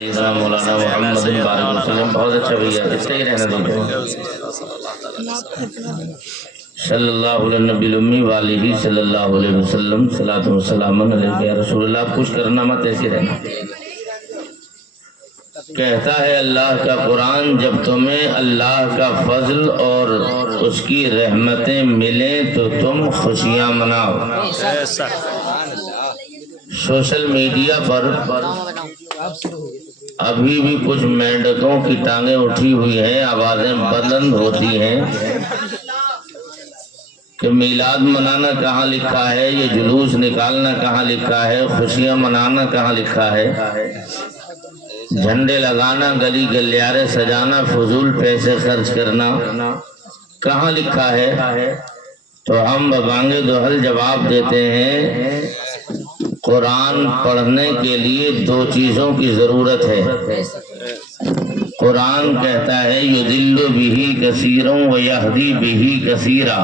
مولانا محمد بارک وسلم بہت اچھا بھیا اس سے ہی رہنا دیجیے صلی اللہ علیہ نبی الامی والہ صلی اللہ علیہ وسلم صلاۃ و سلام علیک یا رسول اللہ. کچھ کرنا مت ایسے رہنا. کہتا ہے اللہ کا قرآن جب تمہیں اللہ کا فضل اور اس کی رحمتیں ملیں تو تم خوشیاں مناؤ. سوشل میڈیا پر ابھی بھی کچھ مینڈکوں کی ٹانگیں اٹھی ہوئی ہیں، آوازیں بلند ہوتی ہیں کہ میلاد منانا کہاں لکھا ہے، یہ جلوس نکالنا کہاں لکھا ہے، خوشیاں منانا کہاں لکھا ہے، جھنڈے لگانا، گلی گلیارے سجانا، فضول پیسے خرچ کرنا کہاں لکھا ہے. تو ہم ببانگ دوحل جواب دیتے ہیں قرآن پڑھنے کے لیے دو چیزوں کی ضرورت ہے. قرآن کہتا ہے یضل بہ کثیرا ویہدی بہ کثیرا.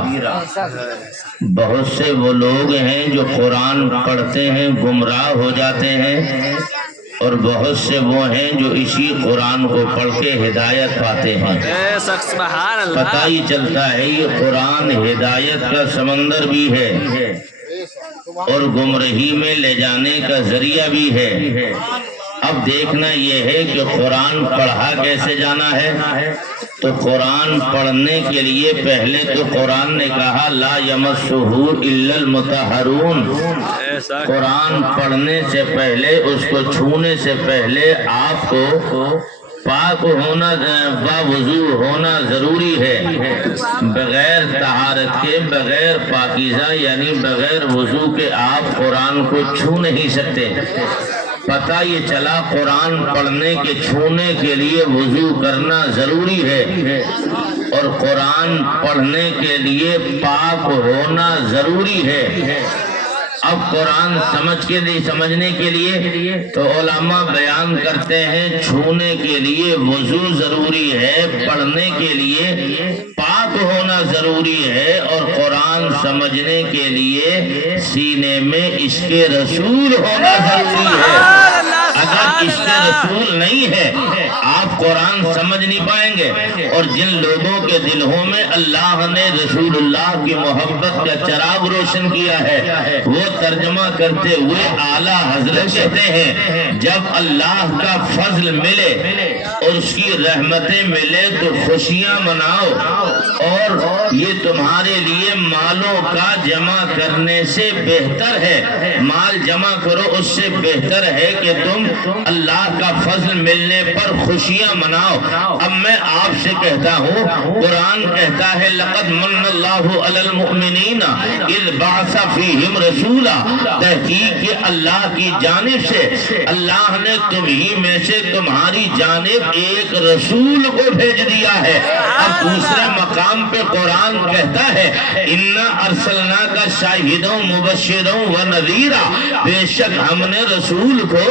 بہت سے وہ لوگ ہیں جو قرآن پڑھتے ہیں گمراہ ہو جاتے ہیں، اور بہت سے وہ ہیں جو اسی قرآن کو پڑھ کے ہدایت پاتے ہیں. پتہ ہی چلتا ہے یہ قرآن ہدایت کا سمندر بھی ہے اور گمراہی میں لے جانے کا ذریعہ بھی ہے. اب دیکھنا یہ ہے کہ قرآن پڑھا کیسے جانا ہے. تو قرآن پڑھنے کے لیے پہلے تو قرآن نے کہا لا یمسہ الا المطہرون. قرآن پڑھنے سے پہلے، اس کو چھونے سے پہلے آپ کو پاک ہونا، باوضو ہونا ضروری ہے. بغیر طہارت کے، بغیر پاکیزہ یعنی بغیر وضو کے آپ قرآن کو چھو نہیں سکتے. پتہ یہ چلا قرآن پڑھنے کے چھونے کے لیے وضو کرنا ضروری ہے اور قرآن پڑھنے کے لیے پاک ہونا ضروری ہے. اب قرآن سمجھنے کے لیے تو علماء بیان کرتے ہیں چھونے کے لیے وضو ضروری ہے، پڑھنے کے لیے پاک ہونا ضروری ہے، اور قرآن سمجھنے کے لیے سینے میں عشق رسول ہونا ضروری ہے. اگر عشق رسول نہیں ہے آپ قرآن سمجھ نہیں پائیں گے. اور جن لوگوں کے دلوں میں اللہ نے رسول اللہ کی محبت کا چراغ روشن کیا ہے وہ ترجمہ کرتے ہوئے اعلیٰ حضرت کہتے ہیں جب اللہ کا فضل ملے اور اس کی رحمتیں ملے تو خوشیاں مناؤ، اور یہ تمہارے لیے مالوں کا جمع کرنے سے بہتر ہے. مال جمع کرو، اس سے بہتر ہے کہ تم اللہ کا فضل ملنے پر خوشیاں مناؤ. اب میں آپ سے کہتا ہوں قرآن کہتا ہے لقد من اللہ علی المؤمنین اذ بعث فیہم رسولا. تحقیق کہ اللہ کی جانب سے اللہ نے تمہی میں سے تمہاری جانب ایک رسول کو بھیج دیا ہے. اب دوسرے مقام پہ قرآن کہتا ہے انا ارسلناک شاہدا مبشرا ونذیرا. بے شک ہم نے رسول کو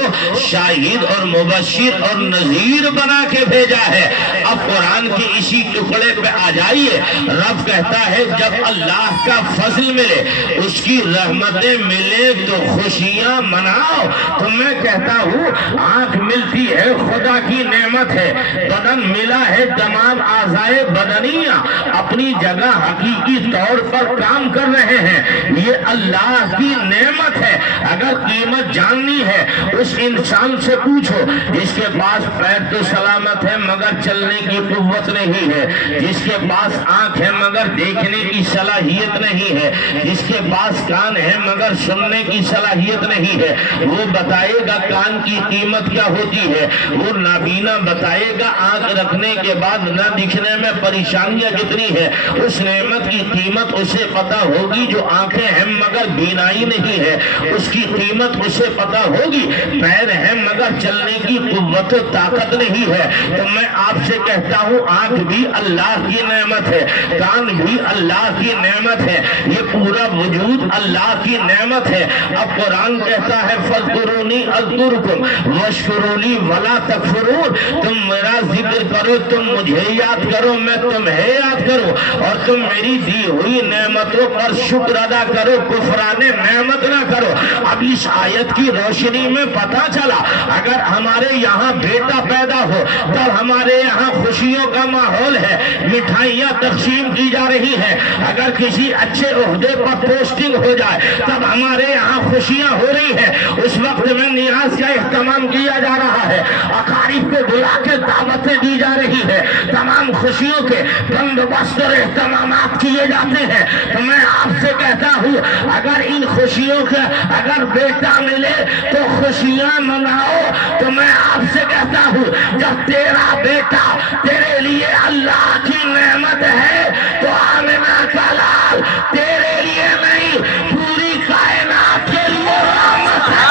شاہد اور مبشر اور نذیر بنا کے بھیجا ہے. اب قرآن کے اسی ٹکڑے پہ آ جائیے. رب کہتا ہے جب اللہ کا فضل ملے، اس کی رحمتیں ملے تو خوشیاں مناؤ. تو میں کہتا ہوں آنکھ ملتی ہے خدا کی نعمت ہے، بدن ملا ہے تمام اعضائے بدنیہ اپنی جگہ حقیقی طور پر کام کر رہے ہیں، یہ اللہ کی نعمت ہے. اگر قیمت جاننی ہے اس انسان سے پوچھو جس کے پاس پیر تو سلامت ہے مگر چلنے کی قوت نہیں ہے، جس کے پاس آنکھ ہے مگر دیکھنے کی صلاحیت نہیں ہے، جس کے پاس کان ہے مگر سننے کی صلاحیت نہیں ہے. وہ بتائے گا کان کی قیمت کیا ہوتی ہے، وہ نابینا بتائے گا آنکھ رکھنے کے بعد نہ دکھنے میں پریشانیاں کتنی ہے. اس نعمت کی قیمت اسے پتا ہوگی جو آنکھیں ہیں مگر بینائی نہیں ہے، اس کی قیمت اسے پتا ہوگی. پیر ہیں مگر چلنے کی قوت و طاقت نہیں ہے. تو میں آپ سے کہتا ہوں آنکھ بھی اللہ کی نعمت ہے، کان بھی اللہ کی نعمت ہے، یہ پورا وجود اللہ کی نعمت ہے. اب قرآن کہتا ہے فاذکرونی اذکرکم واشکروا ولا تکفرون. تم میرا ذکر کرو، تم مجھے یاد کرو، میں تمہیں یاد کرو اور تم میری دی ہوئی نعمتوں پر شکر ادا کرو، کفران نعمت نہ کرو۔ اب اس آیت کی روشنی میں پتہ چلا اگر ہمارے یہاں بیٹا پیدا ہو تب ہمارے یہاں خوشیوں کا ماحول ہے، مٹھائیاں تقسیم کی جا رہی ہے، اگر کسی اچھے عہدے پر پوسٹنگ ہو جائے تب ہمارے یہاں خوشیاں ہو رہی ہے، اس وقت میں نیاز کا اہتمام کیا جا رہا ہے، اقارب کو بلا کے دعوتیں دی جا رہی ہے، تمام خوشیوں کے بندوبست اور اہتمامات کیے جاتے ہیں۔ تو میں آپ سے کہتا ہوں اگر ان خوشیوں کے اگر بیٹا ملے تو خوشیاں مناؤ۔ تو میں آپ سے کہتا ہوں جب تیرا بیٹا تیرے لیے اللہ کی نعمت ہے تو آمنہ کا لال تیرے لیے نہیں پوری کائنات کے لیے رحمت ہے۔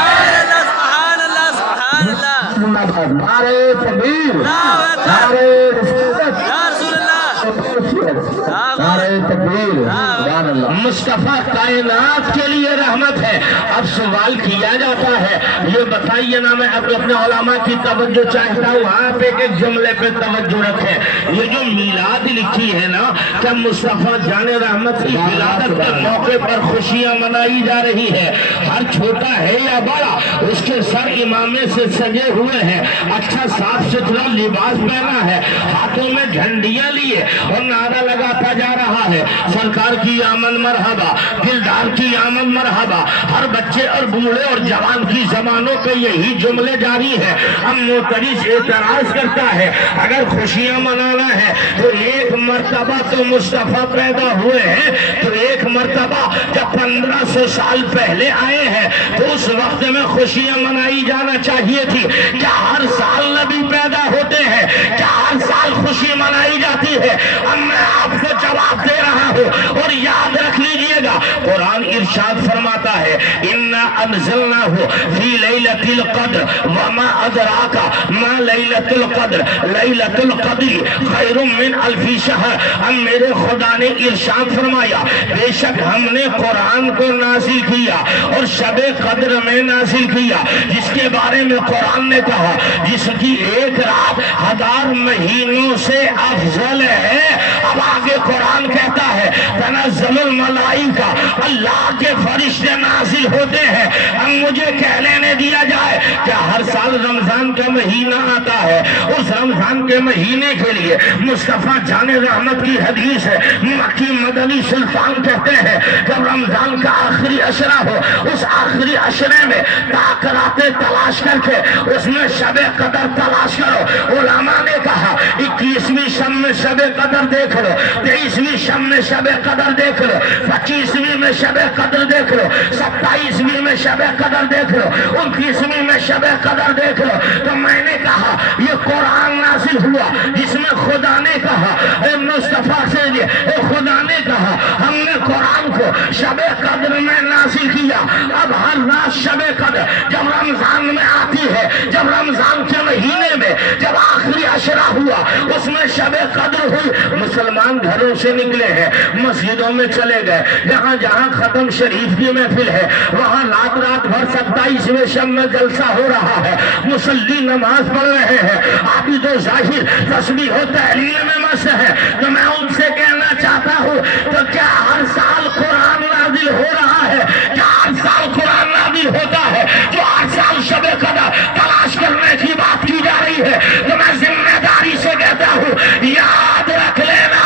سبحان اللہ سبحان اللہ، نعرے تکبیر، نعرے رسالت، یا رسول اللہ، نعرے تکبیر، سبحان اللہ۔ مصطفیٰ کائنات کے لیے رحمت ہے۔ اب سوال کیا جاتا ہے یہ بتائیے نا، میں اب اپنے علماء کی توجہ چاہتا ہوں، آپ ایک ایک جملے پہ توجہ رکھیں۔ یہ جو میلاد لکھی ہے نا، کیا مصطفیٰ جان رحمت کی ولادت کے موقع پر خوشیاں منائی جا رہی ہے؟ ہر چھوٹا ہے یا بڑا اس کے سر امامے سے سجے ہوئے ہیں، اچھا صاف ستھرا لباس پہنا ہے، ہاتھوں میں جھنڈیاں لیے اور نعرہ لگاتا جا رہا ہے سرکار کی آمد مرحبا، دلدار کی آمد مرحبا۔ ہر بچے اور بوڑھے اور جوان کی زبانوں پہ یہی جملے جاری ہے۔ ہم معترض اعتراض کرتا ہے اگر خوشیاں منانا ہے تو ایک مرتبہ تو مصطفیٰ پیدا ہوئے ہیں، تو ایک مرتبہ جب 1500 سال پہلے آئے ہیں تو اس وقت میں خوشیاں منائی جانا چاہیے تھی۔ کیا ہر سال نبی پیدا ہوتے ہیں؟ کیا ہر سال خوشی منائی جاتی ہے؟ اب میں آپ کو جواب دے رہا ہوں اور یاد رکھ لیجئے گا، قرآن ارشاد فرماتا ہے اِنَّا أَنزَلْنَاهُ فِي لَيْلَةِ الْقَدْرِ وَمَا أَدْرَاكَ مَا لَيْلَةُ الْقَدْرِ لَيْلَةُ الْقَدْرِ خَيْرٌ مِّنْ أَلْفِ شَهْرٍ۔ ہم میرے خدا نے ارشاد فرمایا بے شک ہم نے قرآن کو نازل کیا اور شب قدر میں نازل کیا، جس کے بارے میں قرآن نے کہا جس کی ایک رات 1000 مہینوں سے افضل ہے۔ اب آگے قرآن کہتا ہے تنزل الملائکہ، اللہ کے فرشتے نازل ہوتے ہیں۔ اب مجھے کہہ لینے دیا جائے کہ ہر سال رمضان کا مہینہ آتا ہے، اس رمضان کے مہینے کے لیے مصطفیٰ جان رحمت کی حدیث ہے، مکی مدنی سلطان کہتے ہیں جب رمضان کا آخری عشرہ ہو اس آخری عشرے میں تاکراتیں تلاش کر کے اس میں شب قدر تلاش کرو۔ علماء نے کہا 21ویں شب میں شب قدر دیکھ لو، 23ویں شب میں شب قدر دیکھ لو، 25ویں میں شب قدر دیکھ لو، 27ویں میں شب قدر دیکھ لو، 29ویں میں شب قدر دیکھ لو۔ تو میں نے کہا یہ قرآن نازل ہوا جس میں خدا نے کہا اے مصطفیٰ سے اے خدا نے کہا ہم نے قرآن کو شب قدر میں نازل کیا۔ اب ہر رات شب قدر جب رمضان میں آتی ہے، جب رمضان کے مہینے میں جب آخری عشرہ ہوا اس میں شب قدر ہوئی، مسلمان گھروں سے نکلے ہیں، مسجدوں میں چلے گئے، جہاں جہاں ختم شریف کی محفل ہے وہاں رات رات بھر 27ویں شب میں جلسہ ہو رہا ہے، مصلی نماز پڑھ رہے ہیں، عابد و ظاہر تسبیح و تحلیل میں مست ہے۔ تو میں ان سے کہنا چاہتا ہوں تو کیا ہر سال قرآن نازل ہو رہا ہے؟ کیا ہر سال قرآن نازل ہوتا ہے؟ جو ہر سال شب قدر تلاش کرنے کی بات کی جا رہی ہے تو میں ذمہ داری سے کہتا ہوں یاد رکھ لینا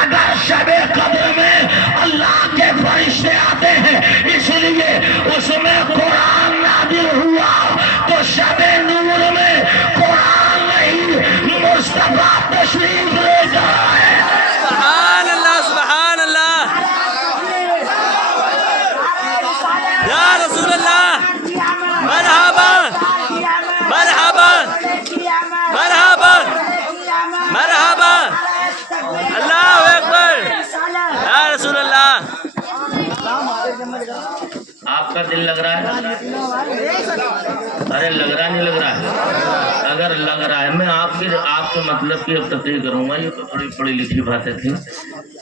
اگر شب قدر میں اللہ کے فرشتے آتے ہیں اس لیے اس میں قرآن نازل ہوا تو شب نور میں قرآن نہیں مصطفیٰ تشریف لے جائے۔ سبحان اللہ سبحان اللہ، یا رسول اللہ، مرحبا مرحبا مرحبا مرحبا، اللہ اکبر، یا رسول اللہ۔ آپ کا دل لگ رہا ہے؟ ارے لگ رہا نہیں لگ رہا ہے؟ اگر لگ رہا ہے میں آپ کے مطلب کی تفریح کروں گا، یہ تو بڑی پڑھی لکھی باتیں تھی،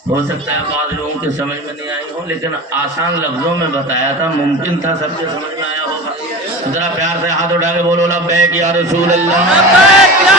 ہو سکتا ہے بعض لوگوں کی سمجھ میں نہیں آئی ہو لیکن آسان لفظوں میں بتایا تھا، ممکن تھا سب کے سمجھ میں آیا ہوگا۔ ذرا پیار سے ہاتھ اٹھا کے بولو لبیک یا رسول اللہ، لبیک یا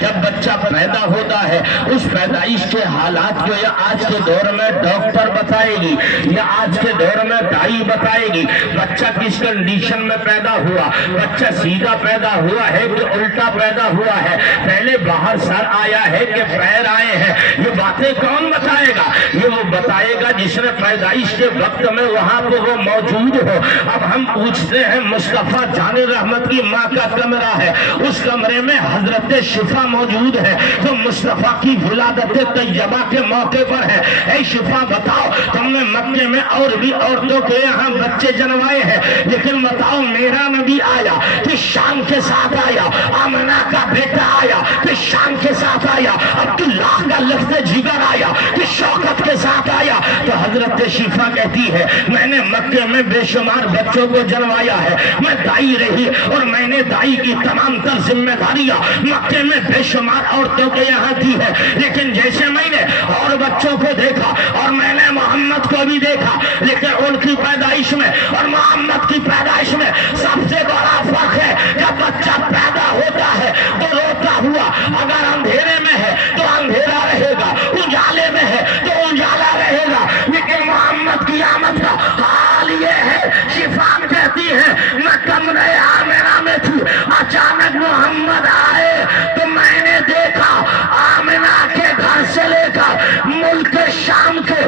جب بچہ پیدا ہوتا ہے اس پیدائش کے حالات کو یا آج کے دور میں ڈاکٹر بتائے گی یا آج کے دور میں دائی بتائے گی بچہ کس کنڈیشن میں پیدا ہوا, بچہ سیدھا پیدا ہوا ہے کہ الٹا پیدا ہوا ہے, پہلے باہر سر آیا ہے کہ پیر آئے ہیں, یہ باتیں کون بتائے گا؟ یہ وہ بتائے گا جس نے پیدائش کے وقت میں وہاں پہ وہ موجود ہو. اب ہم پوچھتے ہیں مصطفیٰ جان رحمت کی ماں کا کمرہ ہے, اس کمرے میں حضرت شفا موجود ہے تو مصطفیٰ کی ولادت طیبہ کے موقع پر ہے. اے شفا بتاؤ تم نے مکے میں اور بھی عورتوں کے یہاں بچے جنوائے ہیں, لیکن بتاؤ میرا نبی آیا کہ شان کے ساتھ آیا, آمنہ کا بیٹا آیا کہ شان کے ساتھ آیا, عبداللہ کا لفظ جگر آیا کہ شوکت کے ساتھ آیا. تو حضرت شفا کہتی ہے میں نے مکے میں بے شمار بچوں کو جنوایا ہے, میں دائی رہی اور میں نے دائی کی تمام تر ذمہ داریاں مکے میں بے شمار عورتوں کے یہاں دی ہے, لیکن جیسے میں نے اور بچوں کو دیکھا اور میں نے محمد کو بھی دیکھا, لیکن ان کی پیدائش میں اور محمد کی پیدائش میں سب سے بڑا فرق ہے. جب بچہ پیدا ہوتا ہے تو روتا ہوا, اگر اندھیرے میں ہے تو اندھیرا رہے گا, اجالے میں ہے تو اجالا رہے گا, لیکن محمد کی آمد کا حال یہ ہے. شفا کہتی ہے میں کمرے آمنہ میں تھی, اچانک محمد آئے تو میں نے دیکھا آمنہ کے گھر سے لے کر ملک شام کے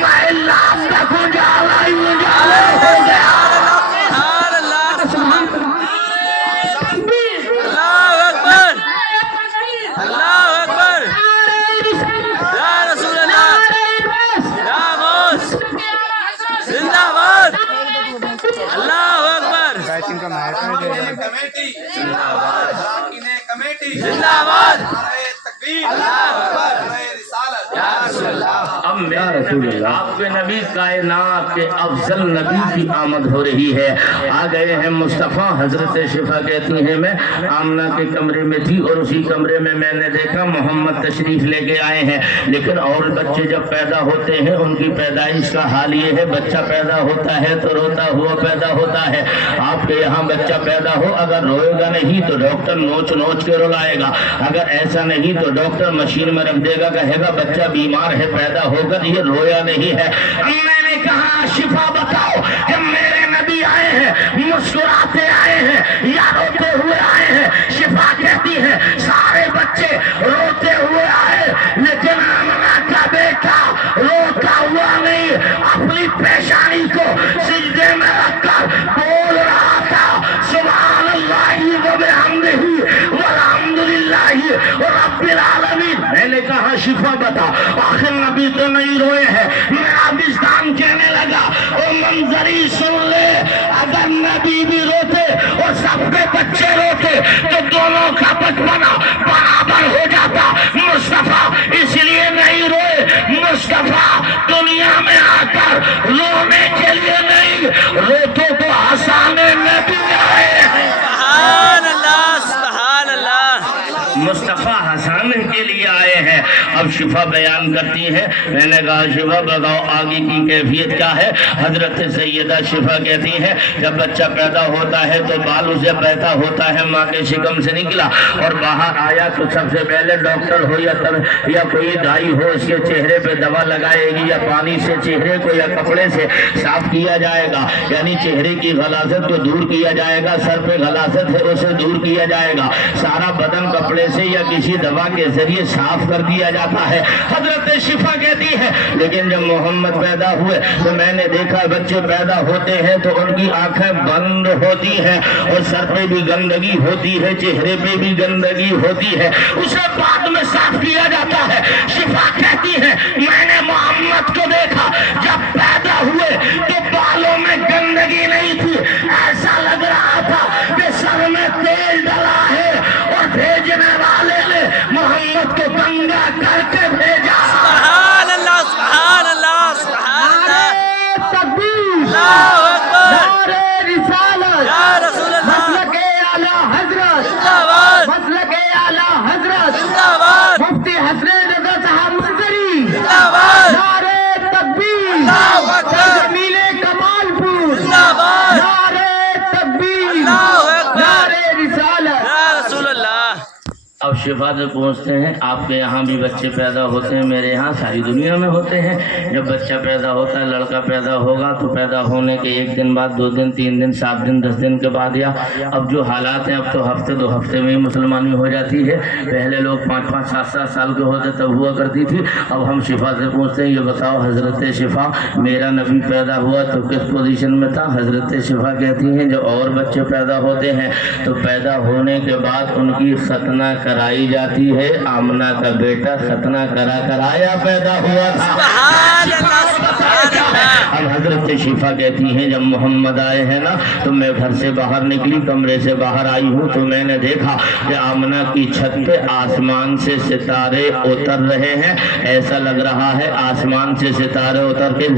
محلات تک اجالا ہی اجالا ہو گیا. اب یا رسول اللہ آپ کے نبی کائنات کے افضل نبی کی آمد ہو رہی ہے, آ گئے ہیں مصطفیٰ. حضرت شفا کہتی ہیں میں آمنہ کے کمرے میں تھی اور اسی کمرے میں میں نے دیکھا محمد تشریف لے کے آئے ہیں, لیکن اور بچے جب پیدا ہوتے ہیں ان کی پیدائش کا حال یہ ہے بچہ پیدا ہوتا ہے تو روتا ہوا پیدا ہوتا ہے. آپ کے یہاں بچہ پیدا ہو اگر روئے گا نہیں تو ڈاکٹر نوچ نوچ کے رلائے گا, اگر ایسا نہیں تو ڈاکٹر مشین میں رکھ دے گا, کہے گا بچہ بیمار ہے پیدا ہو کر یہ رویا نہیں ہے. میں نے کہا شفا بتاؤ کہ میرے نبی آئے ہیں مسکراتے آئے ہیں یا روتے ہوئے آئے ہیں؟ شفا کہتی ہے سارے بچے روتے ہوئے آئے, لیکن آمنہ کا بیٹا روتا ہوا نہیں, اپنی پیشانی کو سجدے میں رکھ کر بول رہا تھا سبحان اللہ و بحمدہ والحمدللہ رب العالمین. میں نے کہا شفا بتا آخر نبی تو نہیں روئے ہیں. میرا وجدان کہنے لگا او منظری سن لے, اگر نبی بھی روتے اور سب کے بچے روتے تو دونوں کا بچپنا برابر ہو جاتا. مصطفیٰ اس لیے نہیں روئے, مصطفیٰ دنیا میں آ کر رونے کے لیے نہیں, روتے تو ہنسانے نبی آئے ہیں. سبحان اللہ سبحان اللہ. مصطفیٰ ہنسانے کے لیے آئے ہیں. اب شفا بیان کرتی ہے, میں نے کہا شفا بتاؤ آگے کی کیفیت کیا ہے؟ حضرت سیدہ شفا کہتی ہے جب بچہ پیدا ہوتا ہے تو بال اسے بہتا ہوتا ہے, ماں کے شکم سے نکلا اور باہر آیا تو سب سے پہلے ڈاکٹر ہو یا کوئی دائی ہو اس کے چہرے پہ دوا لگائے گی یا پانی سے چہرے کو یا کپڑے سے صاف کیا جائے گا, یعنی چہرے کی غلاظت کو دور کیا جائے گا, سر پہ غلاظت ہے اسے دور کیا جائے گا, سارا بدن کپڑے سے یا کسی دوا کے ذریعے صاف کر دیا جاتا ہے. حضرت شفا کہتی ہے لیکن جب محمد پیدا ہوئے تو میں نے دیکھا بچے پیدا ہوتے ہیں تو ان کی آنکھیں بند ہوتی ہیں اور سر پہ بھی گندگی ہوتی ہے, چہرے پہ بھی گندگی ہوتی ہے, اسے بعد میں صاف کیا جاتا ہے. شفا کہتی ہے میں نے محمد کو دیکھا جب پیدا ہوئے تو بالوں میں گندگی نہیں تھی, ایسا لگ رہا تھا کہ سر میں تیل ڈلا ہے اور بھیجنے والے نے محمد کو گنگا کر کے بھیجا. سبحان اللہ سبحان اللہ سبحان اللہ. تکبیر, اللہ اکبر. نعرہ رسالت, یا رسول اللہ. مسلک اعلی حضرت, زندہ باد. مسلک اعلی حضرت, زندہ باد. مفتی حسن رضا صاحب منظری, زندہ باد. نعرہ شفا سے پوچھتے ہیں آپ کے یہاں بھی بچے پیدا ہوتے ہیں؟ میرے یہاں ساری دنیا میں ہوتے ہیں۔ جب بچہ پیدا ہوتا ہے، لڑکا پیدا ہوگا تو پیدا ہونے کے 1 دن بعد، 2 دن، 3 دن، 7 دن، 10 دن کے بعد، یا اب جو حالات ہیں اب تو ہفتے 2 ہفتے میں ہی مسلمانی ہو جاتی ہے۔ پہلے لوگ 5-5 7-7 سال کے ہوتے تب ہوا کرتی تھی۔ اب ہم شفا سے پوچھتے ہیں، یہ بتاؤ حضرت شفا میرا نبی پیدا ہوا تو کس پوزیشن میں تھا؟ حضرت شفا کہتی ہیں جب اور بچے پیدا ہوتے ہیں تو پیدا ہونے کے بعد ان کی ختنہ کرائی جاتی ہے۔ آمنہ کا بیٹا ختنہ کرایا پیدا ہوا تھا۔ سبحان اللہ سبحان اللہ۔ اب حضرت شفا کہتی ہیں جب محمد آئے ہیں نا تو میں گھر سے باہر نکلی، کمرے سے باہر آئی ہوں تو میں نے دیکھا کہ آمنہ کی چھت پہ آسمان سے ستارے اتر رہے ہیں۔ ایسا لگ رہا ہے آسمان سے ستارے اتر کے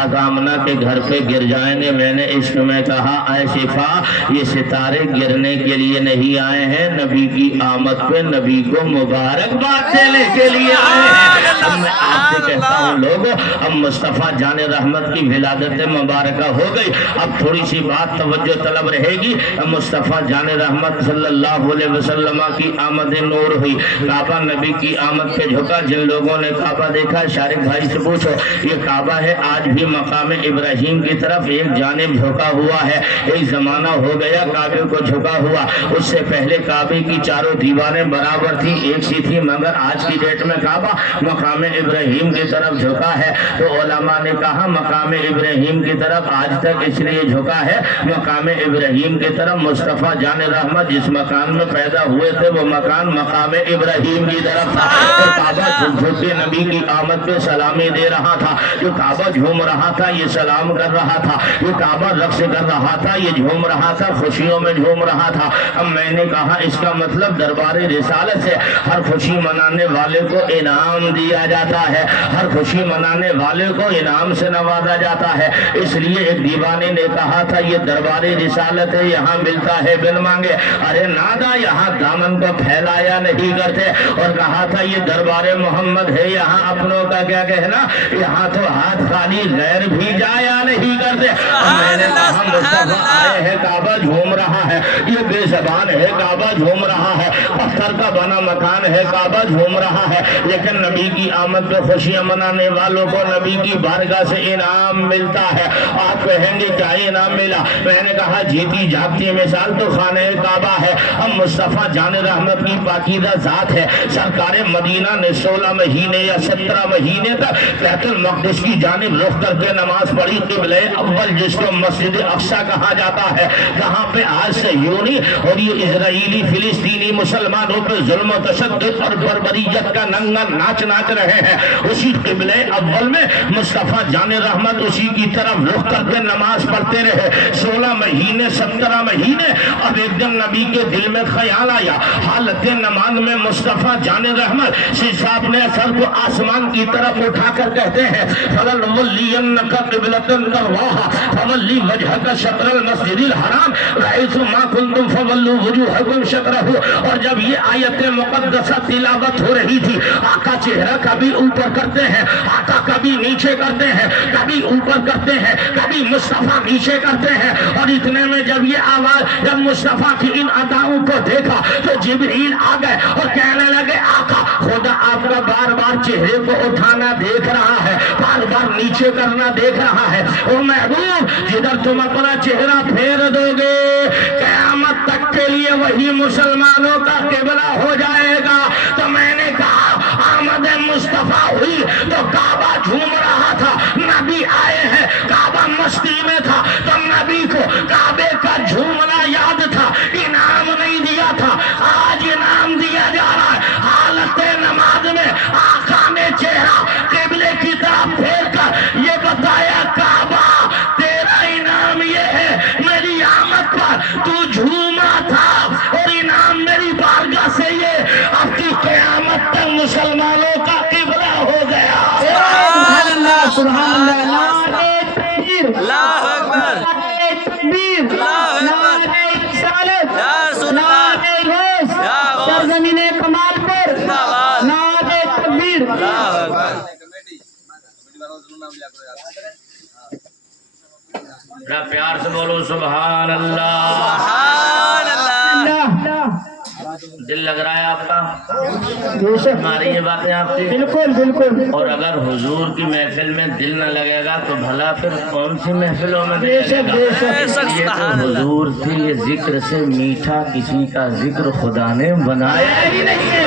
آج آمنہ کے گھر پہ گر جائیں گے۔ میں نے عشق میں کہا اے شفا یہ ستارے گرنے کے لیے نہیں آئے ہیں، نبی کی آمد پہ نبی کو مبارکباد دینے کے لیے آئے ہیں۔ اب میں آپ سے کہتا ہوں لوگوں، اب مصطفیٰ جان رحمت کی ولادت مبارکہ ہو گئی۔ اب تھوڑی سی بات توجہ طلب رہے گی۔ مصطفیٰ جان رحمت صلی اللہ علیہ وسلم کی آمد نور ہوئی، کعبہ نبی کی آمد پہ جھکا۔ جن لوگوں نے کعبہ دیکھا شارق بھائی سے پوچھو، یہ کعبہ ہے آج بھی مقام ابراہیم کی طرف ایک جانب جھکا ہوا ہے۔ ایک زمانہ ہو گیا کعبے کو جھکا ہوا، اس سے پہلے کعبے کی چاروں دیواریں برابر تھی، ایک سی تھی، مگر آج کی ڈیٹ میں کعبہ مقام ابراہیم کی طرف جھکا ہے۔ تو علماء نے کہا مقام ابراہیم کی طرف آج تک اس لیے جھکا ہے، مقام ابراہیم کی طرف مصطفیٰ جان رحمت جس مکان میں پیدا ہوئے تھے وہ مکان مقام ابراہیم کی طرف تھا۔ اور کعبہ جھک کے نبی کی آمد پہ سلامی دے رہا تھا۔ جو کعبہ جھوم رہا تھا یہ سلام کر رہا تھا، یہ کعبہ رقص کر رہا تھا، یہ جھوم رہا تھا، خوشیوں میں جھوم رہا تھا۔ اب میں نے کہا اس کا مطلب دربار رسالت سے ہر خوشی منانے والے کو انعام دیا جاتا ہے، ہر خوشی منانے والے کو انعام سے نوازا جاتا ہے۔ اس لیے ایک دیوانے نے کہا تھا یہ دربار رسالت ہے، یہاں ملتا ہے بن مانگے۔ ارے نادا یہاں دامن کو پھیلایا نہیں کرتے، اور کہا تھا یہ دربار محمد ہے، یہاں اپنوں کا کیا کہنا، یہاں تو ہاتھ خالی غیر بھی جایا نہیں کرتے۔ میں نے کہا مصطفیٰ آئے ہیں کعبہ جھوم رہا ہے، یہ بے زبان ہے کعبہ جھوم رہا ہے، پتھر کا بنا مکان ہے کعبہ جھوم رہا ہے، لیکن نبی کی آمد پہ خوشیاں منانے والوں کو نبی کی بارگاہ سے انعام ملتا ہے۔ آپ کہیں گے کیا انعام ملا؟ میں نے کہا جیتی جاگتی مثال تو خانہ کعبہ ہے۔ اب مصطفیٰ جان رحمت کی پاکیزہ ذات ہے، سرکار مدینہ نے 16 مہینے یا 17 مہینے تک بیت المقدس کی جانب رخ کر کے نماز پڑھی، قبلہ اول جس کو مسجد اقصی کہا جاتا ہے، کہاں پہ آج صہیونی اور یہ اسرائیلی فلسطینی مسلمانوں پہ ظلم و تشدد اور بربریت کا ننگا ناچ رہے ہیں، اسی قبلہ اول میں مصطفیٰ جان رحمت اسی کی طرف رخ کر کے نماز پڑھتے رہے 16 مہینے 17 مہینے۔ اب ایک دن نبی کے دل میں خیال آیا، حالت نماز میں مصطفیٰ جان رحمت صاحب نے سر کو آسمان کی طرف اٹھا کر کہتے ہیں فَلَنُوَلِّيَنَّكَ قِبْلَةً تَرْضَاهَا فَوَلِّ وَجْهَكَ شَطْرَ الْمَسْجِدِ الْحَرَامِ رَأَيْتُ مَا كُنتُمْ فَوَلُّوا وُجُوهَكُمْ شَطْرَهُ۔ اور جب یہ آیت مقدسہ تلاوت ہو رہی تھی، آقا چہرہ کبھی اوپر کرتے ہیں، آقا کبھی نیچے کرتے ہیں، کبھی اوپر کرتے ہیں، کبھی مصطفیٰ نیچے کرتے ہیں۔ اور اتنے میں جب یہ آواز جب مصطفیٰ کی ان اداؤں کو دیکھا تو جبریل آ گئے اور کہنے لگے آقا خدا آپ کا بار بار چہرے کو اٹھانا دیکھ رہا ہے، بار بار نیچے کرنا دیکھ رہا ہے، او محبوب جدھر تم اپنا چہرہ پھیر دو گے قیامت تک کے لیے وہی مسلمانوں کا قبلہ ہو جائے گا۔ تو میں نے کہا آمد مصطفیٰ ہوئی تو کعبہ جھوم رہا تھا، نبی آئے ہیں کعبہ مستی میں تھا، تو نبی کو کعبے کا جھومنا یاد تھا، انعام نہیں دیا تھا، آج انعام دیا جا رہا ہے۔ حالت نماز میں آقا نے چہرہ قبلے کی طرف پھیر کر یہ بتایا کعبہ تیرا انعام یہ ہے، میری آمد پر تو جھوما تھا اور انعام میری بارگاہ سے یہ اب کی قیامت تک مسلمانوں کا قبلہ ہو گیا۔ سبحان اللہ سبحان اللہ، نعرہ تکبیر، اللہ اکبر، نعرہ تکبیر، اللہ اکبر، نعرہ رسالت، یا رسول اللہ، نعرہ غوث، یا غوث، سرزمین کمال پر زندہ باد، نعرہ تکبیر۔ اللہ اکبر۔ ذرا پیار سے بولو سبحان اللہ۔ سبحان اللہ۔ اللہ دل لگ رہا ہے آپ کا؟ بے شک ہماری یہ باتیں آپ کی؟ بالکل بالکل اور اگر حضور کی محفل میں دل نہ لگے گا تو بھلا پھر کون سی محفلوں میں بے دل شک لگے بے گا؟ شک یہ تو حضور سے یہ ذکر سے میٹھا کسی کا ذکر خدا نے بنایا ہی نہیں ہے۔